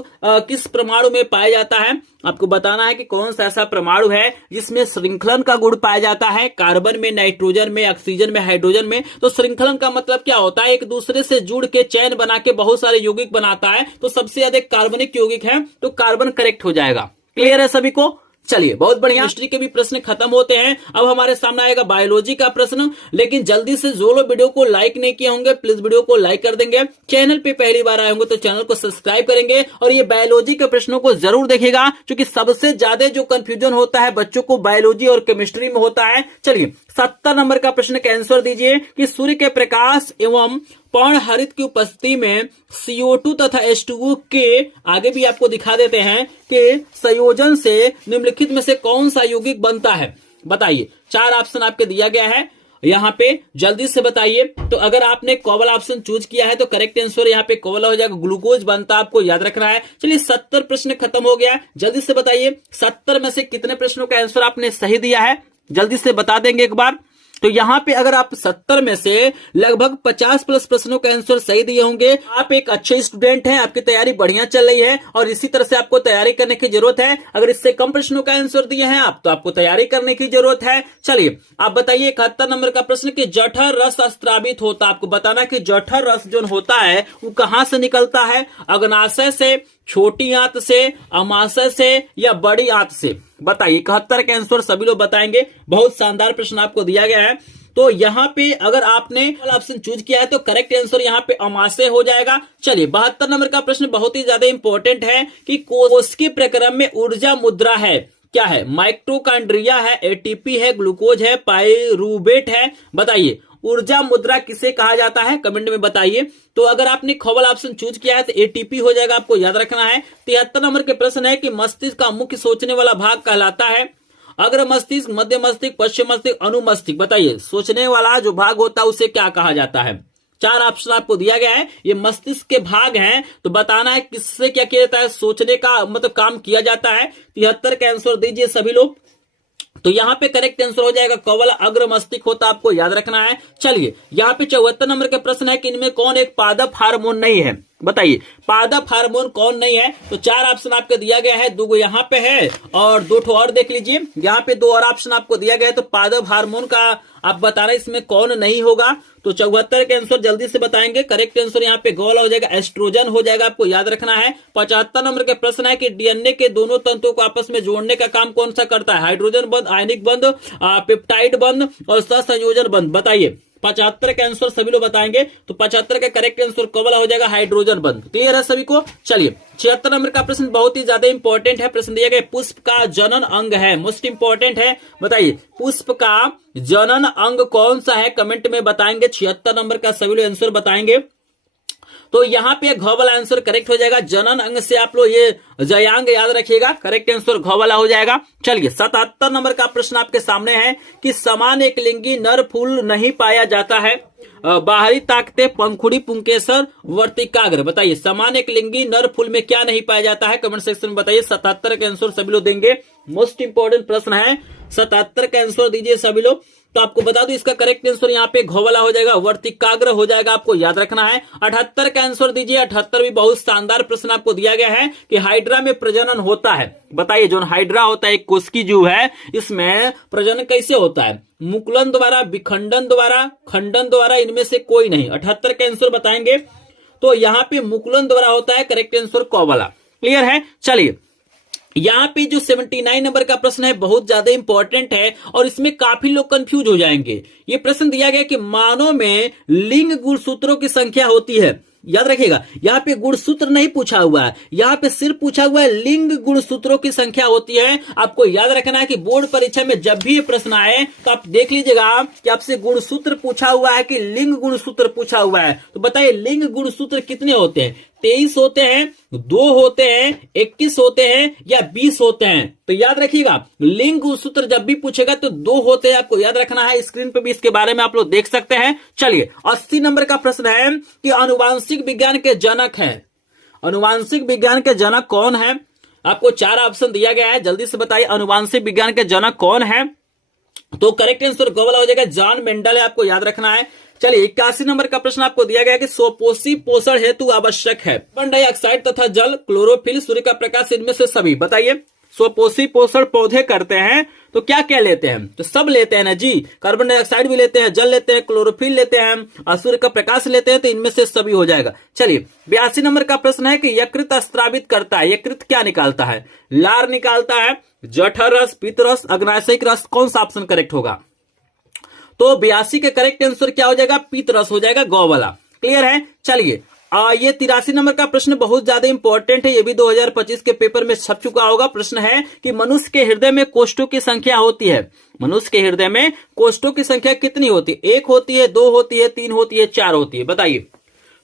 किस परमाणु में पाया जाता है। आपको बताना है कि कौन सा ऐसा परमाणु है जिसमें श्रृंखलन का गुण पाया जाता है। कार्बन में, नाइट्रोजन में, ऑक्सीजन में, हाइड्रोजन में। तो श्रृंखलन का मतलब क्या होता है? एक दूसरे से जुड़ के चैन बना के बहुत सारे यौगिक बनाता है। तो सबसे अधिक कार्बनिक यौगिक है, तो कार्बन करेक्ट हो जाएगा। क्लियर है सभी को? चलिए, बहुत बढ़िया। हिस्ट्री के भी प्रश्न खत्म होते हैं। अब हमारे सामने आएगा बायोलॉजी का प्रश्न। लेकिन जल्दी से जो लोग वीडियो को लाइक नहीं किए होंगे प्लीज वीडियो को लाइक कर देंगे। चैनल पे पहली बार आए होंगे तो चैनल को सब्सक्राइब करेंगे और ये बायोलॉजी के प्रश्नों को जरूर देखिएगा, क्योंकि सबसे ज्यादा जो कंफ्यूजन होता है बच्चों को बायोलॉजी और केमिस्ट्री में होता है। चलिए, 70 नंबर का प्रश्न का आंसर दीजिए कि सूर्य के प्रकाश एवं पर्णहरित की उपस्थिति में CO2 तथा H2O के आगे भी आपको दिखा देते हैं कि संयोजन से निम्नलिखित में से कौन सा यौगिक बनता है। बताइए, 4 ऑप्शन आपके दिया गया है यहाँ पे, जल्दी से बताइए। तो अगर आपने कोवल ऑप्शन चूज किया है तो करेक्ट आंसर यहाँ पे कोवल हो जाएगा। ग्लूकोज बनता आपको याद रखना है। चलिए, 70 प्रश्न खत्म हो गया। जल्दी से बताइए 70 में से कितने प्रश्नों का आंसर आपने सही दिया है, जल्दी से बता देंगे एक बार। तो यहां पे अगर आप 70 में से लगभग 50 प्लस प्रश्नों का आंसर सही दिए होंगे, आप एक अच्छे स्टूडेंट हैं, आपकी तैयारी बढ़िया चल रही है और इसी तरह से आपको तैयारी करने की जरूरत है। अगर इससे कम प्रश्नों का आंसर दिए हैं आप, तो आपको तैयारी करने की जरूरत है। चलिए, आप बताइए 71 नंबर का प्रश्न कि जठर रस स्त्रावित होता, आपको बताना कि जठर रस जो होता है वो कहां से निकलता है? अग्नाशय से, छोटी आंत से, अमाशय से या बड़ी आंत से? बताइए। 71 के आंसर सभी लोग बताएंगे। बहुत शानदार प्रश्न आपको दिया गया है। तो यहाँ पे अगर आपने ऑप्शन चूज किया है तो करेक्ट आंसर यहाँ पे अमाशय हो जाएगा। चलिए, 72 नंबर का प्रश्न बहुत ही ज्यादा इंपॉर्टेंट है कि कोशिकीय प्रक्रम में ऊर्जा मुद्रा है, क्या है? माइटोकॉन्ड्रिया है, एटीपी है, ग्लूकोज है, पाइरूवेट है। बताइए, ऊर्जा मुद्रा किसे कहा जाता है? कमेंट में बताइए। तो अगर आपने खबर ऑप्शन चूज किया है तो एटीपी हो जाएगा, आपको याद रखना है। 73 नंबर के प्रश्न है कि मस्तिष्क का मुख्य सोचने वाला भाग कहलाता है अग्र मस्तिष्क, मध्य मस्तिष्क, पश्चिम मस्तिष्क, अनुमस्तिष्क। बताइए, सोचने वाला जो भाग होता है उसे क्या कहा जाता है? 4 ऑप्शन आपको दिया गया है, ये मस्तिष्क के भाग हैं। तो बताना है किससे क्या किया जाता है, सोचने का मतलब काम किया जाता है। 73 का आंसर दीजिए सभी लोग। तो यहाँ पे करेक्ट आंसर हो जाएगा कवल अग्र मस्तिष्क होता, आपको याद रखना है। चलिए, यहाँ पे 74 नंबर का प्रश्न है कि इनमें कौन एक पादप हार्मोन नहीं है? बताइए, पादप हार्मोन कौन नहीं है? तो 4 ऑप्शन आपको दिया गया है, 2 यहाँ पे है और 2 और देख लीजिए। यहाँ पे 2 और ऑप्शन आपको दिया गया है। तो पादप हार्मोन का आप बताना इसमें कौन नहीं होगा। तो 74 के आंसर जल्दी से बताएंगे। करेक्ट आंसर यहाँ पे गोला हो जाएगा, एस्ट्रोजन हो जाएगा, आपको याद रखना है। 75 नंबर के प्रश्न है कि डीएनए के दोनों तंतुओं को आपस में जोड़ने का काम कौन सा करता है? हाइड्रोजन बंध, आयनिक बंध, पेप्टाइड बंध और सहसंयोजन बंध। बताइए, 75 का आंसर सभी लोग बताएंगे। तो 75 का करेक्ट आंसर कब हो जाएगा? हाइड्रोजन बंध। क्लियर है सभी को? चलिए, 76 नंबर का प्रश्न बहुत ही ज्यादा इंपॉर्टेंट है। प्रश्न दिया गया, पुष्प का जनन अंग है, मोस्ट इंपॉर्टेंट है। बताइए, पुष्प का जनन अंग कौन सा है? कमेंट में बताएंगे। 76 नंबर का सभी लोग आंसर बताएंगे। तो यहाँ पे घ वाला आंसर करेक्ट हो जाएगा। जनन अंग से आप लोग ये जयांग याद रखिएगा, करेक्ट आंसर घ वाला हो जाएगा। चलिए, 77 नंबर का प्रश्न आपके सामने है कि समान एक लिंगी नर फूल नहीं पाया जाता है। बाहरी ताकते, पंखुड़ी, पुंकेसर, वर्तिकाग्र। बताइए, समान एक लिंगी नर फूल में क्या नहीं पाया जाता है? कमेंट सेक्शन में बताइए। 77 के आंसर सभी लोग देंगे। मोस्ट इंपोर्टेंट प्रश्न है, 77 का आंसर दीजिए सभी लोग। तो आपको बता दूं इसका करेक्ट आंसर यहाँ पे घ वाला हो जाएगा, वर्तिकाग्र हो जाएगा, आपको याद रखना है। 78 का आंसर दीजिए। 78 भी बहुत शानदार प्रश्न आपको दिया गया है कि हाइड्रा में प्रजनन होता है। बताइए, जो हाइड्रा होता है, एक कोशिकी जीव है, इसमें प्रजनन कैसे होता है? मुकुलन द्वारा, विखंडन द्वारा, खंडन द्वारा, इनमें से कोई नहीं। 78 का आंसर बताएंगे। तो यहाँ पे मुकुलन द्वारा होता है, करेक्ट आंसर क वाला। क्लियर है? चलिए, यहाँ पे जो 79 नंबर का प्रश्न है बहुत ज्यादा इंपॉर्टेंट है और इसमें काफी लोग कंफ्यूज हो जाएंगे। ये प्रश्न दिया गया कि मानव में लिंग गुणसूत्रों की संख्या होती है। याद रखिएगा, यहाँ पे गुणसूत्र नहीं पूछा हुआ है, यहाँ पे सिर्फ पूछा हुआ है लिंग गुणसूत्रों की संख्या होती है। आपको याद रखना है कि बोर्ड परीक्षा में जब भी ये प्रश्न आए तो आप देख लीजिएगा कि आपसे गुणसूत्र पूछा हुआ है कि लिंग गुणसूत्र पूछा हुआ है। तो बताइए, लिंग गुणसूत्र कितने होते हैं? 23 होते हैं, 2 होते हैं, 21 होते हैं या 20 होते हैं? तो याद रखिएगा, लिंग गुणसूत्र जब भी पूछेगा तो 2 होते हैं, आपको याद रखना है। स्क्रीन पे भी इसके बारे में आप लोग देख सकते हैं। चलिए, 80 नंबर का प्रश्न है कि अनुवांशिक विज्ञान के जनक है। अनुवांशिक विज्ञान के जनक कौन है? आपको 4 ऑप्शन दिया गया है, जल्दी से बताइए अनुवांशिक विज्ञान के जनक कौन है? तो करेक्ट आंसर गोवला हो जाएगा, जॉन मेंडल है, आपको याद रखना है। चलिए 81 नंबर का प्रश्न आपको दिया गया कि स्वपोषी पोषण हेतु आवश्यक है कार्बन डाइऑक्साइड तथा जल, क्लोरोफिल, सूर्य का प्रकाश, इनमें से सभी। बताइए स्वपोषी पोषण पौधे करते हैं तो क्या क्या लेते हैं? तो सब लेते हैं ना जी, कार्बन डाइऑक्साइड भी लेते हैं, जल लेते हैं, क्लोरोफिल लेते हैं और सूर्य का प्रकाश लेते हैं, तो इनमें से सभी हो जाएगा। चलिए 82 नंबर का प्रश्न है कि यकृत स्रावित करता है, यकृत क्या निकालता है? लार निकालता है, जठर रस, पित्त रस, अग्नाशयिक रस, कौन सा ऑप्शन करेक्ट होगा? तो 82 का करेक्ट आंसर क्या हो जाएगा? पित्त रस हो जाएगा, गौ वाला। क्लियर है? चलिए ये 83 नंबर का प्रश्न बहुत ज्यादा इंपॉर्टेंट है, ये भी 2025 के पेपर में छप चुका होगा। प्रश्न है कि मनुष्य के हृदय में कोष्ठों की संख्या होती है, मनुष्य के हृदय में कोष्ठों की संख्या कितनी होती है? 1 होती है, 2 होती है, 3 होती है, 4 होती है? बताइए।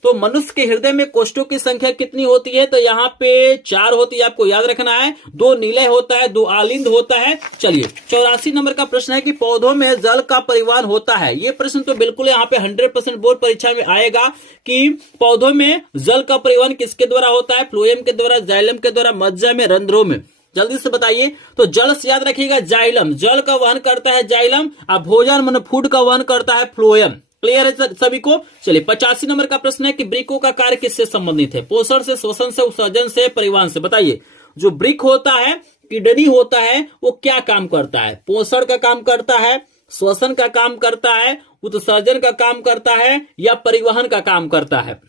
तो मनुष्य के हृदय में कोष्ठों की संख्या कितनी होती है? तो यहाँ पे 4 होती है, आपको याद रखना है। 2 नीलय होता है, 2 आलिंद होता है। चलिए 84 नंबर का प्रश्न है कि पौधों में जल का परिवहन होता है। ये प्रश्न तो बिल्कुल यहाँ पे 100% बोर्ड परीक्षा में आएगा कि पौधों में जल का परिवहन किसके द्वारा होता है? फ्लोएम के द्वारा, जाइलम के द्वारा, मज्जा में, रंध्रों में। जल्दी से बताइए। तो जल से याद रखिएगा जाइलम, जल का वहन करता है जाइलम, और भोजन मन फूड का वहन करता है फ्लोएम। क्लियर है सभी को? चलिए 85 नंबर का प्रश्न है कि वृक्कों का कार्य किससे संबंधित है? पोषण से, श्वसन से, उत्सर्जन से, परिवहन से। बताइए जो वृक्क होता है, किडनी होता है, वो क्या काम करता है? पोषण का काम करता है, श्वसन का काम करता है, उत्सर्जन का काम करता है, या परिवहन का काम करता है?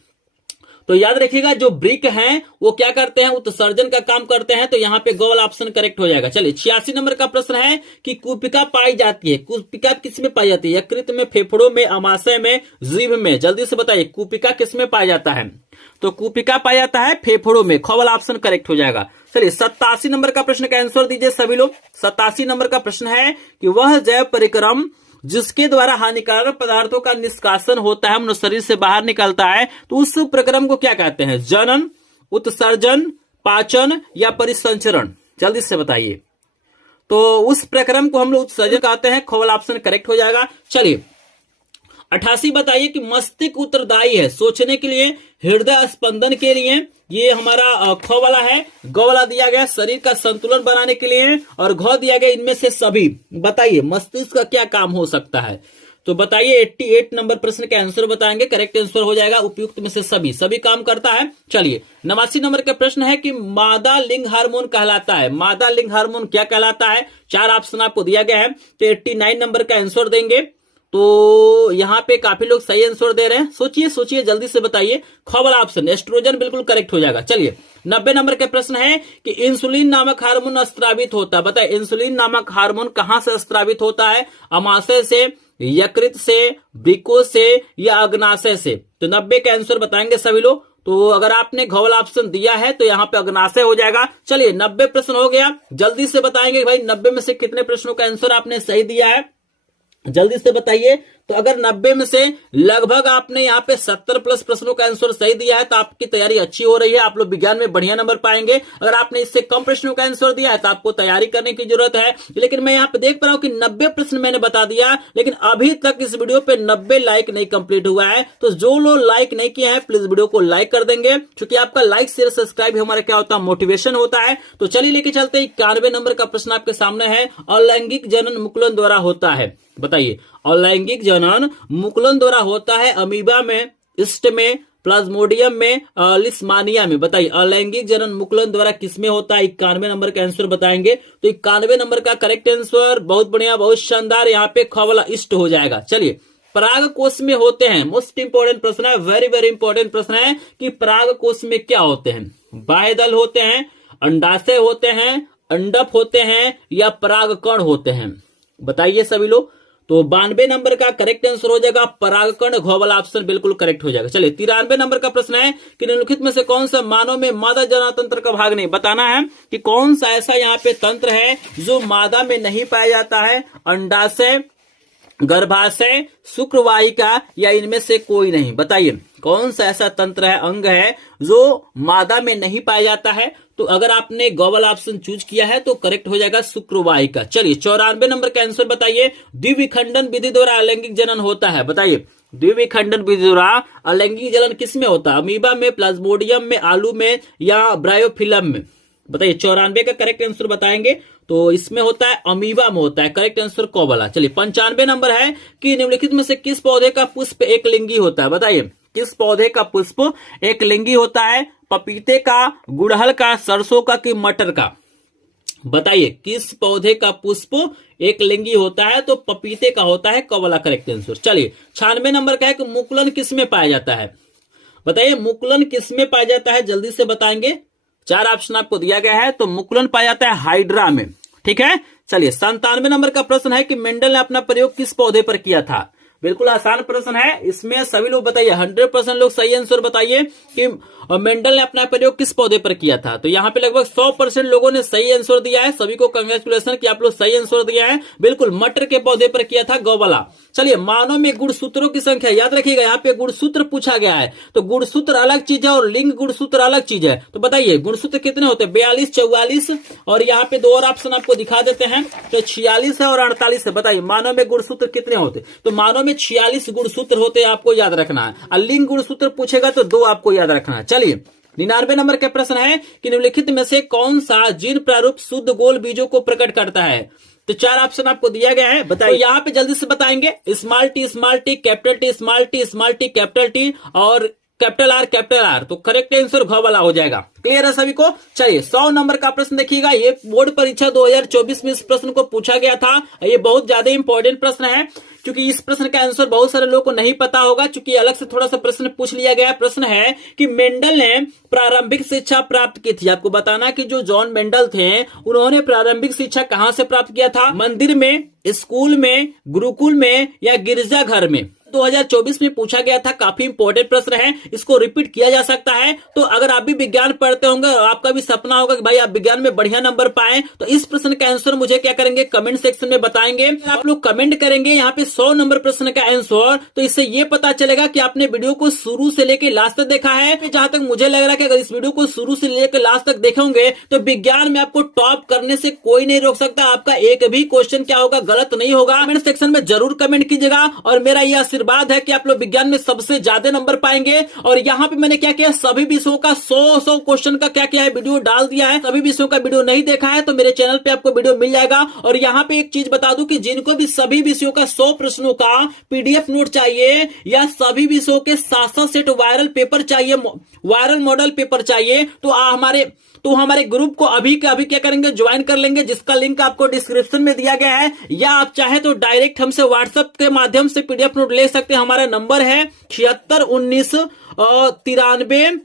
तो याद रखिएगा जो वृक्क हैं वो क्या करते हैं? उत्सर्जन का काम करते हैं, तो यहाँ पे गो वाला ऑप्शन करेक्ट हो जाएगा। चलिए 86 नंबर का प्रश्न है कि कूपिका पाई जाती है, कूपिका किस में पाई जाती है? यकृत में, फेफड़ों में, अमाशय में, जीभ में? जल्दी से बताइए कूपिका किस में पाया जाता है? तो कूपिका पाया जाता है फेफड़ों में, ख वाला ऑप्शन करेक्ट हो जाएगा। चलिए 87 नंबर का प्रश्न का आंसर दीजिए सभी लोग। 87 नंबर का प्रश्न है कि वह जैव परिक्रम जिसके द्वारा हानिकारक पदार्थों का निष्कासन होता है, मनुष्य शरीर से बाहर निकलता है, तो उस प्रक्रम को क्या कहते हैं? जनन, उत्सर्जन, पाचन, या परिसंचरण? जल्दी से बताइए। तो उस प्रक्रम को हम लोग उत्सर्जन कहते हैं, ख वाला ऑप्शन करेक्ट हो जाएगा। चलिए 88 बताइए कि मस्तिष्क उत्तरदायी है सोचने के लिए, हृदय स्पंदन के लिए, ये हमारा ख वाला है। ग वाला दिया गया शरीर का संतुलन बनाने के लिए, और घ दिया गया इनमें से सभी। बताइए मस्तिष्क का क्या काम हो सकता है? तो बताइए 88 नंबर प्रश्न के आंसर बताएंगे, करेक्ट आंसर हो जाएगा उपयुक्त में से सभी, सभी काम करता है। चलिए 89 नंबर का प्रश्न है कि मादा लिंग हार्मोन कहलाता है, मादा लिंग हार्मोन क्या कहलाता है? 4 ऑप्शन आपको दिया गया है, तो 89 नंबर का आंसर देंगे। तो यहाँ पे काफी लोग सही आंसर दे रहे हैं, सोचिए सोचिए जल्दी से बताइए। ख वाला ऑप्शन एस्ट्रोजन बिल्कुल करेक्ट हो जाएगा। चलिए 90 नंबर का प्रश्न है कि इंसुलिन नामक हार्मोन स्रावित होता है। बताइए इंसुलिन नामक हार्मोन कहां से स्रावित होता है? अमाशय से, यकृत से, वृक्कों से, या अग्नाशय से? तो 90 का आंसर बताएंगे सभी लोग। तो अगर आपने घ वाला ऑप्शन दिया है तो यहाँ पे अग्नाशय हो जाएगा। चलिए 90 प्रश्न हो गया, जल्दी से बताएंगे भाई 90 में से कितने प्रश्नों का आंसर आपने सही दिया है, जल्दी से बताइए। तो अगर 90 में से लगभग आपने यहाँ पे 70 प्लस प्रश्नों का आंसर सही दिया है तो आपकी तैयारी अच्छी हो रही है, आप लोग विज्ञान में बढ़िया नंबर पाएंगे। अगर आपने इससे कम प्रश्नों का आंसर दिया है तो आपको तैयारी करने की जरूरत है। लेकिन मैं यहाँ पे देख पा रहा हूँ कि 90 प्रश्न मैंने बता दिया, लेकिन अभी तक इस वीडियो पे 90 लाइक नहीं कंप्लीट हुआ है। तो जो लोग लाइक नहीं किए हैं प्लीज वीडियो को लाइक कर देंगे, क्योंकि आपका लाइक शेयर सब्सक्राइब हमारा क्या होता है? मोटिवेशन होता है। तो चलिए लेके चलते 91 नंबर का प्रश्न आपके सामने है, अलैंगिक जनन मुकुलन द्वारा होता है। बताइए अलैंगिक जनन मुकुलन द्वारा होता है अमीबा में, ईस्ट में, प्लाज्मोडियम में, लिस्मानिया में। बताइए अलैंगिक जनन मुकुलन द्वारा किसमें होता है? 91 नंबर का आंसर बताएंगे। तो 91 नंबर का करेक्ट आंसर बहुत बढ़िया, बहुत शानदार, यहाँ पे ख वाला ईस्ट हो जाएगा। चलिए पराग कोष में होते हैं, मोस्ट इंपोर्टेंट प्रश्न है, वेरी वेरी इंपोर्टेंट प्रश्न है कि पराग कोष में क्या होते हैं? बाह्यदल होते हैं, अंडाशय होते हैं, अंडप होते हैं, या परागकण होते हैं? बताइए सभी लोग। तो 92 नंबर का करेक्ट आंसर हो जाएगा परागकण, घ वाला ऑप्शन बिल्कुल करेक्ट हो जाएगा। चलिए 93 नंबर का प्रश्न है कि निम्नलिखित में से कौन सा मानव में मादा जननातंत्र का भाग नहीं? बताना है कि कौन सा ऐसा यहाँ पे तंत्र है जो मादा में नहीं पाया जाता है? अंडाशय, गर्भाशय, शुक्रवाहिका, या इनमें से कोई नहीं? बताइए कौन सा ऐसा तंत्र है, अंग है जो मादा में नहीं पाया जाता है? तो अगर आपने ग वाला ऑप्शन चूज किया है तो करेक्ट हो जाएगा शुक्रवाहिका। चलिए 94 नंबर का आंसर बताइए, द्विविखंडन विधि द्वारा अलैंगिक जनन होता है। बताइए द्विविखंडन विधि द्वारा अलैंगिक जनन किसमें होता है? अमीबा में, प्लाज्मोडियम में, आलू में, या ब्रायोफिलम में? बताइए 94 का करेक्ट आंसर बताएंगे तो इसमें होता है अमीबा में होता है करेक्ट आंसर क वाला। चलिए 95 नंबर है कि निम्नलिखित में से किस पौधे का पुष्प एक लिंगी होता है। बताइए किस पौधे का पुष्प एक लिंगी होता है, पपीते का, गुड़हल का, सरसों का कि मटर का। बताइए किस पौधे का पुष्प एक लिंगी होता है, तो पपीते का होता है क वाला करेक्ट आंसर। चलिए 96 नंबर का है कि मुकुलन किस में पाया जाता है। बताइए मुकुलन किस में पाया जाता है, जल्दी से बताएंगे। 4 ऑप्शन आपको दिया गया है, तो मुकुलन पाया जाता है हाइड्रा में। ठीक है, चलिए 97 नंबर का प्रश्न है कि मेंडल ने अपना प्रयोग किस पौधे पर किया था। बिल्कुल आसान प्रश्न है, इसमें सभी लोग बताइए 100% लोग सही आंसर बताइए कि मेंडल ने अपना प्रयोग किस पौधे पर किया था। तो यहाँ पे लगभग 100% लोगों ने सही आंसर दिया है। सभी को कंग्रेचुलेशन कि आप लोग सही आंसर दिया है। बिल्कुल मटर के पौधे पर किया था, गौवाला। चलिए मानव में गुणसूत्रों की संख्या याद रखिएगा, यहाँ पे गुणसूत्र पूछा गया है, तो गुणसूत्र अलग चीज है और लिंग गुणसूत्र अलग चीज है। तो बताइए गुणसूत्र कितने होते हैं, 42, 44 और यहाँ पे 2 और ऑप्शन आपको दिखा देते हैं, तो 46 है और 48 है। बताइए मानव में गुणसूत्र कितने होते, तो मानव में 46 गुणसूत्र होते हैं, आपको याद रखना है। और लिंग गुणसूत्र पूछेगा तो 2 आपको याद रखना है। चलिए 99 नंबर का प्रश्न है कि निम्नलिखित में से कौन सा जीन प्रारूप शुद्ध गोल बीजों को प्रकट करता है। तो 4 ऑप्शन आपको दिया गया है, बताइए। तो यहाँ पे जल्दी से बताएंगे, small T, capital T, small T, capital T और कैपिटल आर। तो करेक्ट आंसर घ वाला हो जाएगा। क्लियर है सभी को। चलिए 100 नंबर का प्रश्न देखिएगा, ये बोर्ड परीक्षा 2024 में इस प्रश्न को पूछा गया था। ये बहुत ज्यादा इंपॉर्टेंट प्रश्न है, क्योंकि इस प्रश्न का आंसर बहुत सारे लोगों को नहीं पता होगा, क्योंकि अलग से थोड़ा सा प्रश्न पूछ लिया गया। प्रश्न है कि मेंडल ने प्रारंभिक शिक्षा प्राप्त की थी। आपको बताना कि जो जॉन मेंडल थे उन्होंने प्रारंभिक शिक्षा कहां से प्राप्त किया था, मंदिर में, स्कूल में, गुरुकुल में या गिरजाघर में। 2024 में पूछा गया था, काफी इंपॉर्टेंट प्रश्न है, इसको रिपीट किया जा सकता है। तो अगर आप भी विज्ञान पढ़ते होंगे और आपका भी सपना होगा कि भाई आप विज्ञान में बढ़िया नंबर पाएं, तो इस प्रश्न का आंसर मुझे क्या करेंगे, कमेंट सेक्शन में बताएंगे। आप लोग कमेंट करेंगे यहाँ पे 100 नंबर प्रश्न का आंसर, तो इससे ये पता चलेगा कि आपने वीडियो को शुरू से लेकर लास्ट तक देखा है। जहां तक मुझे लग रहा है कि अगर इस वीडियो को शुरू से लेकर लास्ट तक देखेंगे तो विज्ञान में आपको टॉप करने से कोई नहीं रोक सकता। आपका एक भी क्वेश्चन क्या होगा, गलत नहीं होगा। कमेंट सेक्शन में जरूर कमेंट कीजिएगा और मेरा यह आशीर्वाद है कि आप लोग विज्ञान में सबसे ज्यादा नंबर पाएंगे। और यहाँ पे मैंने क्या किया, सभी विषयों का 100 क्वेश्चन का क्या किया है, वीडियो डाल दिया है। सभी विषयों का वीडियो नहीं देखा है तो मेरे चैनल पे आपको वीडियो मिल जाएगा। और यहाँ पे एक चीज बता दूं कि जिनको भी सभी विषयों का 100 प्रश्नों का पीडीएफ नोट चाहिए या सभी विषयों के 7 सेट वायरल पेपर चाहिए, वायरल मॉडल पेपर चाहिए, तो हमारे ग्रुप को अभी के अभी क्या करेंगे, ज्वाइन कर लेंगे, जिसका लिंक आपको डिस्क्रिप्शन में दिया गया है। या आप चाहे तो डायरेक्ट हमसे व्हाट्सएप के माध्यम से पीडीएफ नोट ले सकते हैं। हमारा नंबर है 761993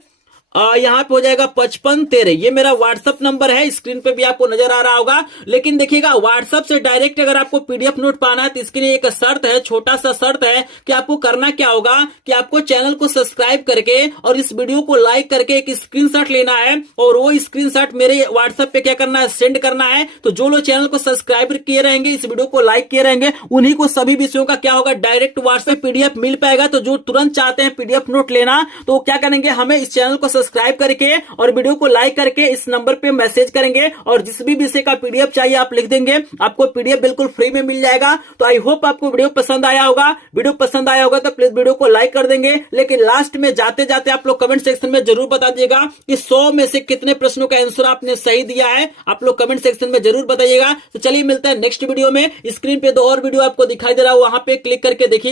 यहाँ पे हो जाएगा 5513। ये मेरा व्हाट्सएप नंबर है, स्क्रीन पे भी आपको नजर आ रहा होगा। लेकिन देखिएगा व्हाट्सएप से डायरेक्ट अगर आपको पीडीएफ नोट पाना है तो इसके लिए एक शर्त है, छोटा सा शर्त है कि आपको करना क्या होगा कि आपको चैनल को सब्सक्राइब करके और इस वीडियो को लाइक करके एक स्क्रीनशॉट लेना है और वो स्क्रीनशॉट मेरे व्हाट्सएप पे क्या करना है, सेंड करना है। तो जो लोग चैनल को सब्सक्राइब किए रहेंगे, इस वीडियो को लाइक किए रहेंगे, उन्हीं को सभी विषयों का क्या होगा, डायरेक्ट व्हाट्सएप पीडीएफ मिल पाएगा। तो जो तुरंत चाहते हैं पीडीएफ नोट लेना तो क्या करेंगे, हमें इस चैनल को सब्सक्राइब करके और वीडियो को लाइक करके इस नंबर पे मैसेज करेंगे और जिस भी विषय का पीडीएफ चाहिए आप लिख देंगे, आपको पीडीएफ बिल्कुल फ्री में मिल जाएगा। तो आई होप आपको वीडियो पसंद आया होगा। वीडियो पसंद आया होगा तो प्लीज वीडियो को लाइक कर देंगे। लेकिन लास्ट में जाते जाते आप लोग कमेंट सेक्शन में जरूर बता दीजिएगा कि 100 में से कितने प्रश्नों का आंसर आपने सही दिया है। आप लोग कमेंट सेक्शन में जरूर बताइएगा। तो चलिए मिलते हैं नेक्स्ट वीडियो में। स्क्रीन पे 2 और वीडियो आपको दिखाई दे रहा है, वहां पे क्लिक करके देखिए।